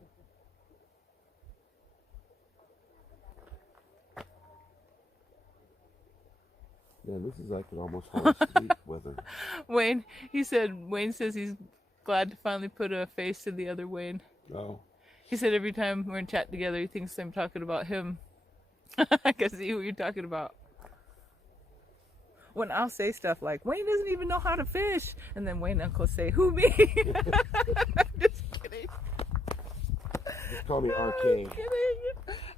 Yeah, this is like an almost harsh sleep weather. Wayne says he's glad to finally put a face to the other Wayne. Oh. He said every time we're in chat together, he thinks I'm talking about him. I can see who you're talking about. When I'll say stuff like, Wayne doesn't even know how to fish. And then Wayne Uncle say, who, me? Just kidding. Just call me I'm RK. kidding.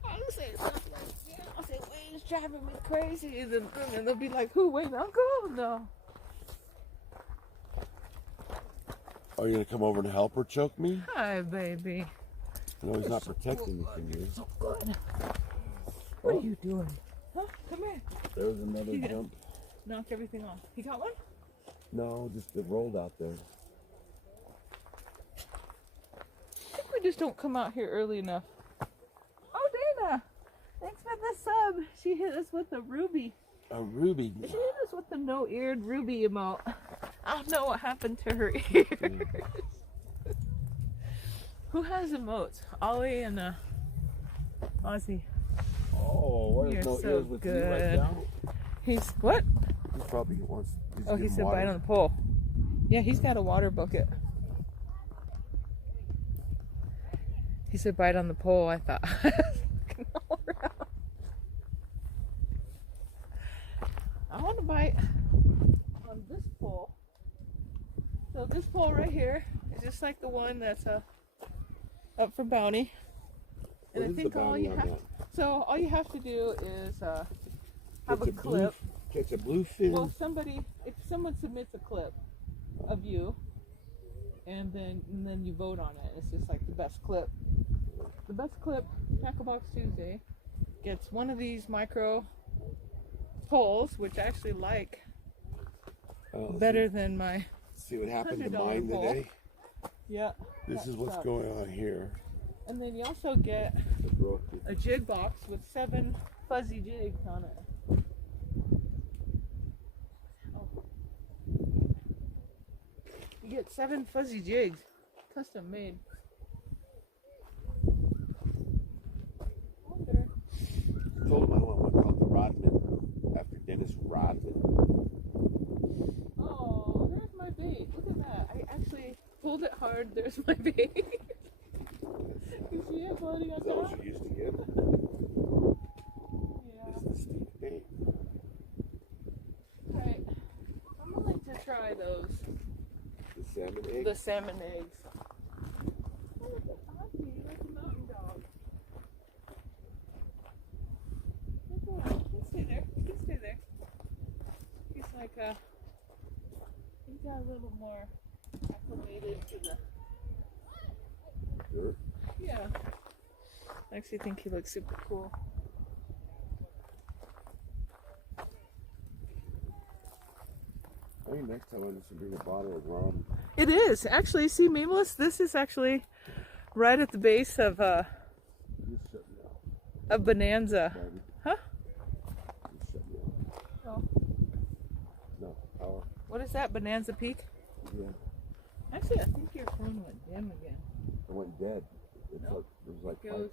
I'll say stuff like, yeah, I'll say, Wayne's driving me crazy. And then they'll be like, who, Wayne Uncle? No. Are you going to come over and help her choke me? Hi, baby. No, he's not protecting anything here. So good. What are you doing? Huh? Come here. There was another Yeah. jump. Knock everything off. You got one? No, just it rolled out there. I think we just don't come out here early enough. Oh, Dana! Thanks for the sub. She hit us with a ruby. A ruby. She hit us with the no-eared ruby emote. I don't know what happened to her ears. Who has emotes? Ollie and Ozzy. Oh, what You're is no so ears with you right good. now? He's what? He probably wants. Oh, he said bite on the pole. Yeah, he's got a water bucket. He said bite on the pole. I thought. I want to bite on this pole. So this pole right here is just like the one that's up for bounty. And What I is the think all bounty you on have, that? so all you have to do is have Catch a clip. Catch a bluefin. Well, if someone submits a clip of you, and then you vote on it, it's just like the best clip. The best clip, Tackle Box Tuesday, gets one of these micro poles, which I actually like Oh, better than my. See what happened to $100 mine pole. today? Yeah. This that is what's sucks. going on here. And then you also get It broke it. a jig box with 7 fuzzy jigs on it. Oh. You get 7 fuzzy jigs, custom made. Wonder. Told him I want one called the Rodman after Dennis Rodman. Oh, there's my bait. Look at that. I actually pulled it hard. There's my bait. You see it floating on Is that what top? you used to get? Yeah. It's the steep bait. Right. I'm willing to try those. The salmon egg. The salmon eggs. Oh, look at Ozzy, like a mountain dog. Look at him. He can stay there. He can stay there. He's like he got a little more acclimated to the. Dirt. Yeah. I actually think he looks super cool. I think next time I should bring a bottle of rum. It is actually. See, Memeless. This is actually right at the base of You just shut me off, a Bonanza. baby. Huh? Just shut me off. Oh. No, power. What is that? Bonanza Peak? Yeah. Actually, I think your phone went dim again. It went dead. It's Nope. like, it was like It goes.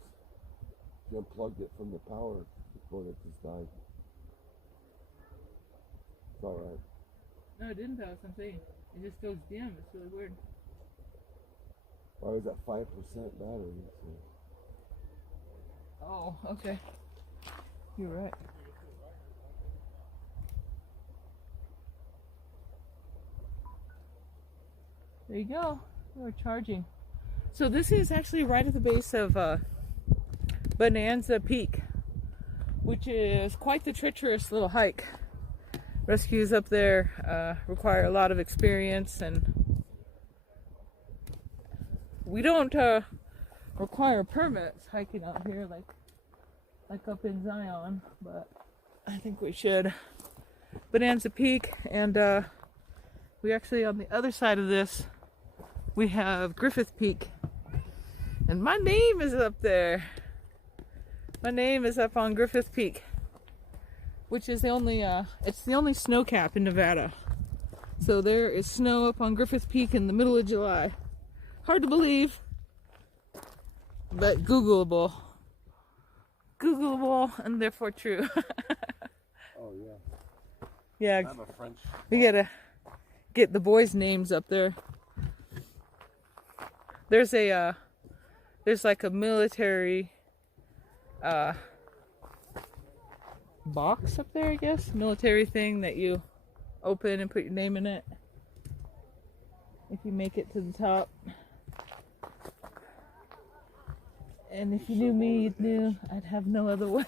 you unplugged it from the power before it just died. It's alright. No, it didn't though. I'm saying it just goes dim. It's really weird. Why was that 5% battery? So, Oh, okay. You're right. There you go. We're charging. So this is actually right at the base of Bonanza Peak, which is quite the treacherous little hike. Rescues up there require a lot of experience, and we don't require permits hiking out here like up in Zion, but I think we should. Bonanza Peak, and we actually on the other side of this we have Griffith Peak, and my name is up there. My name is up on Griffith Peak, which is the only it's the only snow cap in Nevada. So there is snow up on Griffith Peak in the middle of July. Hard to believe, but Googleable. Googleable and therefore true. oh yeah. Yeah, I have a French. we gotta get the boys' names up there. There's a there's like a military box up there, I guess. Military thing that you open and put your name in it. If you make it to the top. And if you knew me, you'd knew I'd have no other way.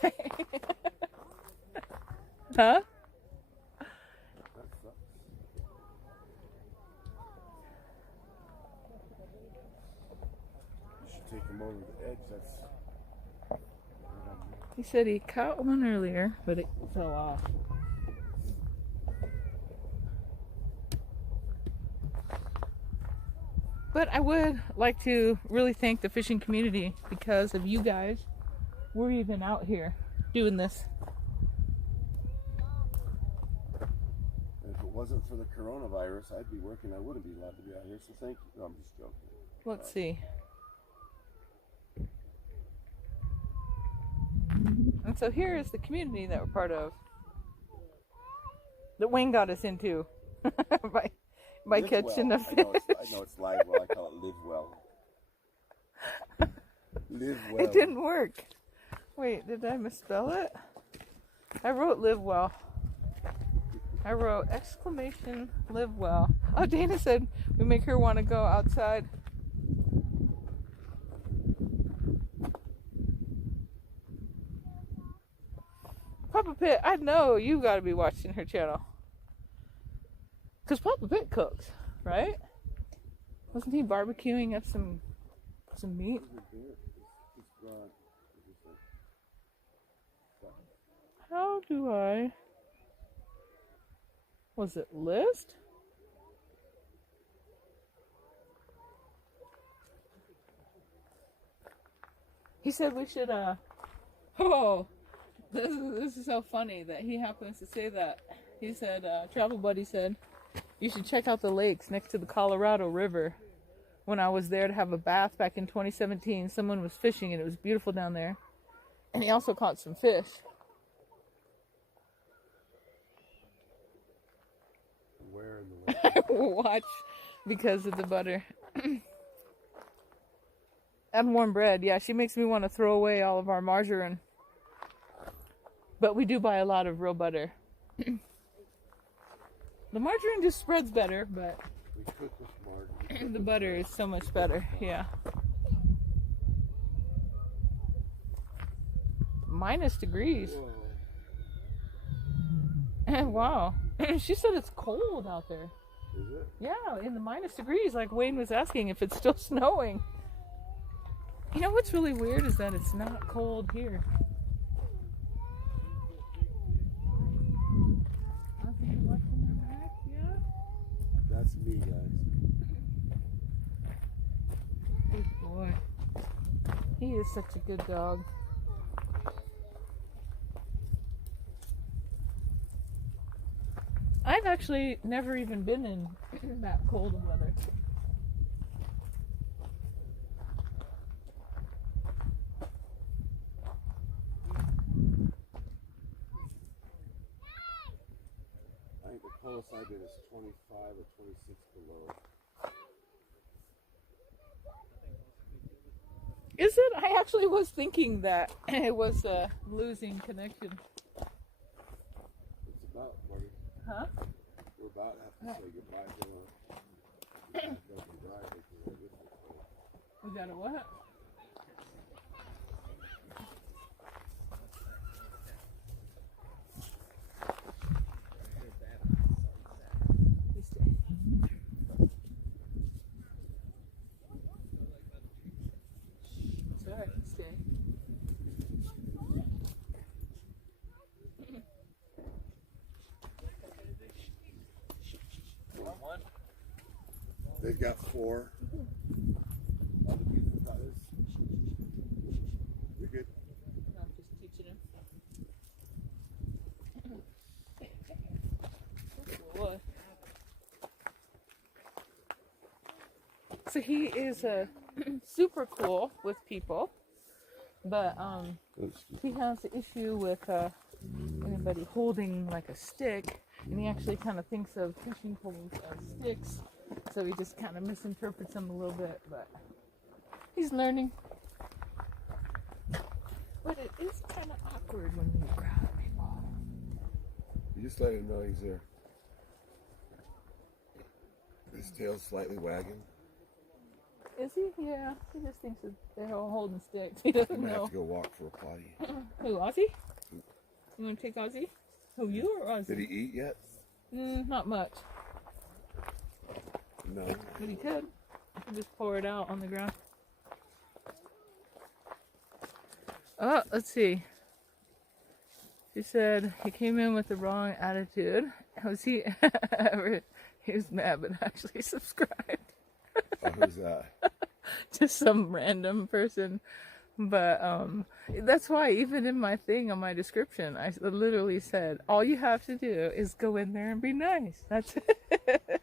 Huh? That sucks. You should take him over the edge. That's. He said he caught one earlier, but it fell off. But I would like to really thank the fishing community. Because of you guys, we're even out here doing this. If it wasn't for the coronavirus, I'd be working. I wouldn't be allowed to be out here. So thank you. No, I'm just joking. Let's see. And so here is the community that we're part of. That Wayne got us into by Live catching well. a fish. I know it's live well. I call it live well. Live well. It didn't work. Wait, did I misspell it? I wrote live well. I wrote exclamation live well. Oh, Dana said we make her want to go outside. Papa Pitt, I know you got to be watching her channel. Because Papa Pitt cooks, right? Wasn't he barbecuing up some meat? How do I... Was it list? He said we should, oh, this is so funny that he happens to say that. He said, Travel Buddy said, You should check out the lakes next to the Colorado River. When I was there to have a bath back in 2017, someone was fishing and it was beautiful down there. And he also caught some fish. Where in the lake? Watch, because of the butter. And warm bread. Yeah, she makes me want to throw away all of our margarine. But we do buy a lot of real butter. The margarine just spreads better, but We cook with margarine. the butter is so much better. Yeah. Minus degrees. Wow. She said it's cold out there. Is it? Yeah, in the minus degrees, like Wayne was asking if it's still snowing. You know what's really weird is that it's not cold here. That's me, guys. Good boy. He is such a good dog. I've actually never even been in that cold of weather. I think the coldest I've been is 25 or 26 below. Is it? I actually was thinking that it was a losing connection. It's about, buddy. Huh? We're about to have to say goodbye to them. We have to go and drive it, 'cause we're just so cold. We got a what? It's alright, stay. They've got 4. All the pieces got this. You're good. No, I'm just teaching him. Boy. So he is super cool with people, but he has an issue with anybody holding like a stick, and he actually kind of thinks of fishing poles as sticks, so he just kind of misinterprets them a little bit, but he's learning. But it is kind of awkward when you grab people. You just let him know he's there. His tail's slightly wagging. Is he? Yeah, he just thinks that they're all holding sticks. He doesn't I might have know. to go walk for a potty. Who, Ozzy? You want to take Ozzy? Who, you or Ozzy? Did he eat yet? Not much, No. but he could. I could just pour it out on the ground. Oh, let's see. She said he came in with the wrong attitude. Was he ever? He was mad, but actually subscribed. Oh, who's that? Just some random person. But that's why even in my thing on my description, I literally said, all you have to do is go in there and be nice. That's it.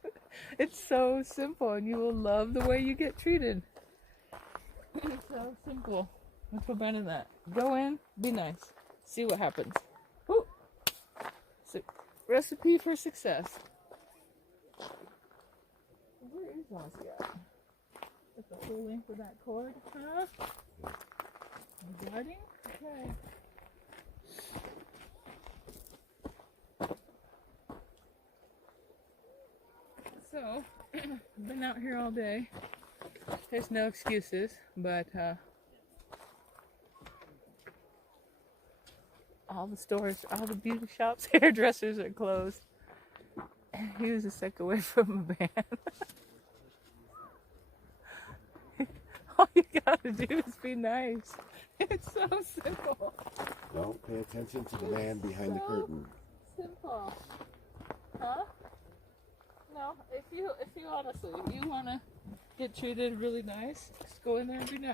It's so simple, and you will love the way you get treated. It's so simple. Let's put Brandon that. Go in, be nice. See what happens. Woo. So, recipe for success. Where is Ozzy at? At the full length of that cord, huh? Guarding? Okay. So, been out here all day. There's no excuses, but all the stores, all the beauty shops, hairdressers are closed. He was a sec away from a band. All you gotta do is be nice. It's so simple. Don't pay attention to the man behind the curtain. Simple. Huh? No, if you honestly, if you wanna get treated really nice, just go in there and be nice.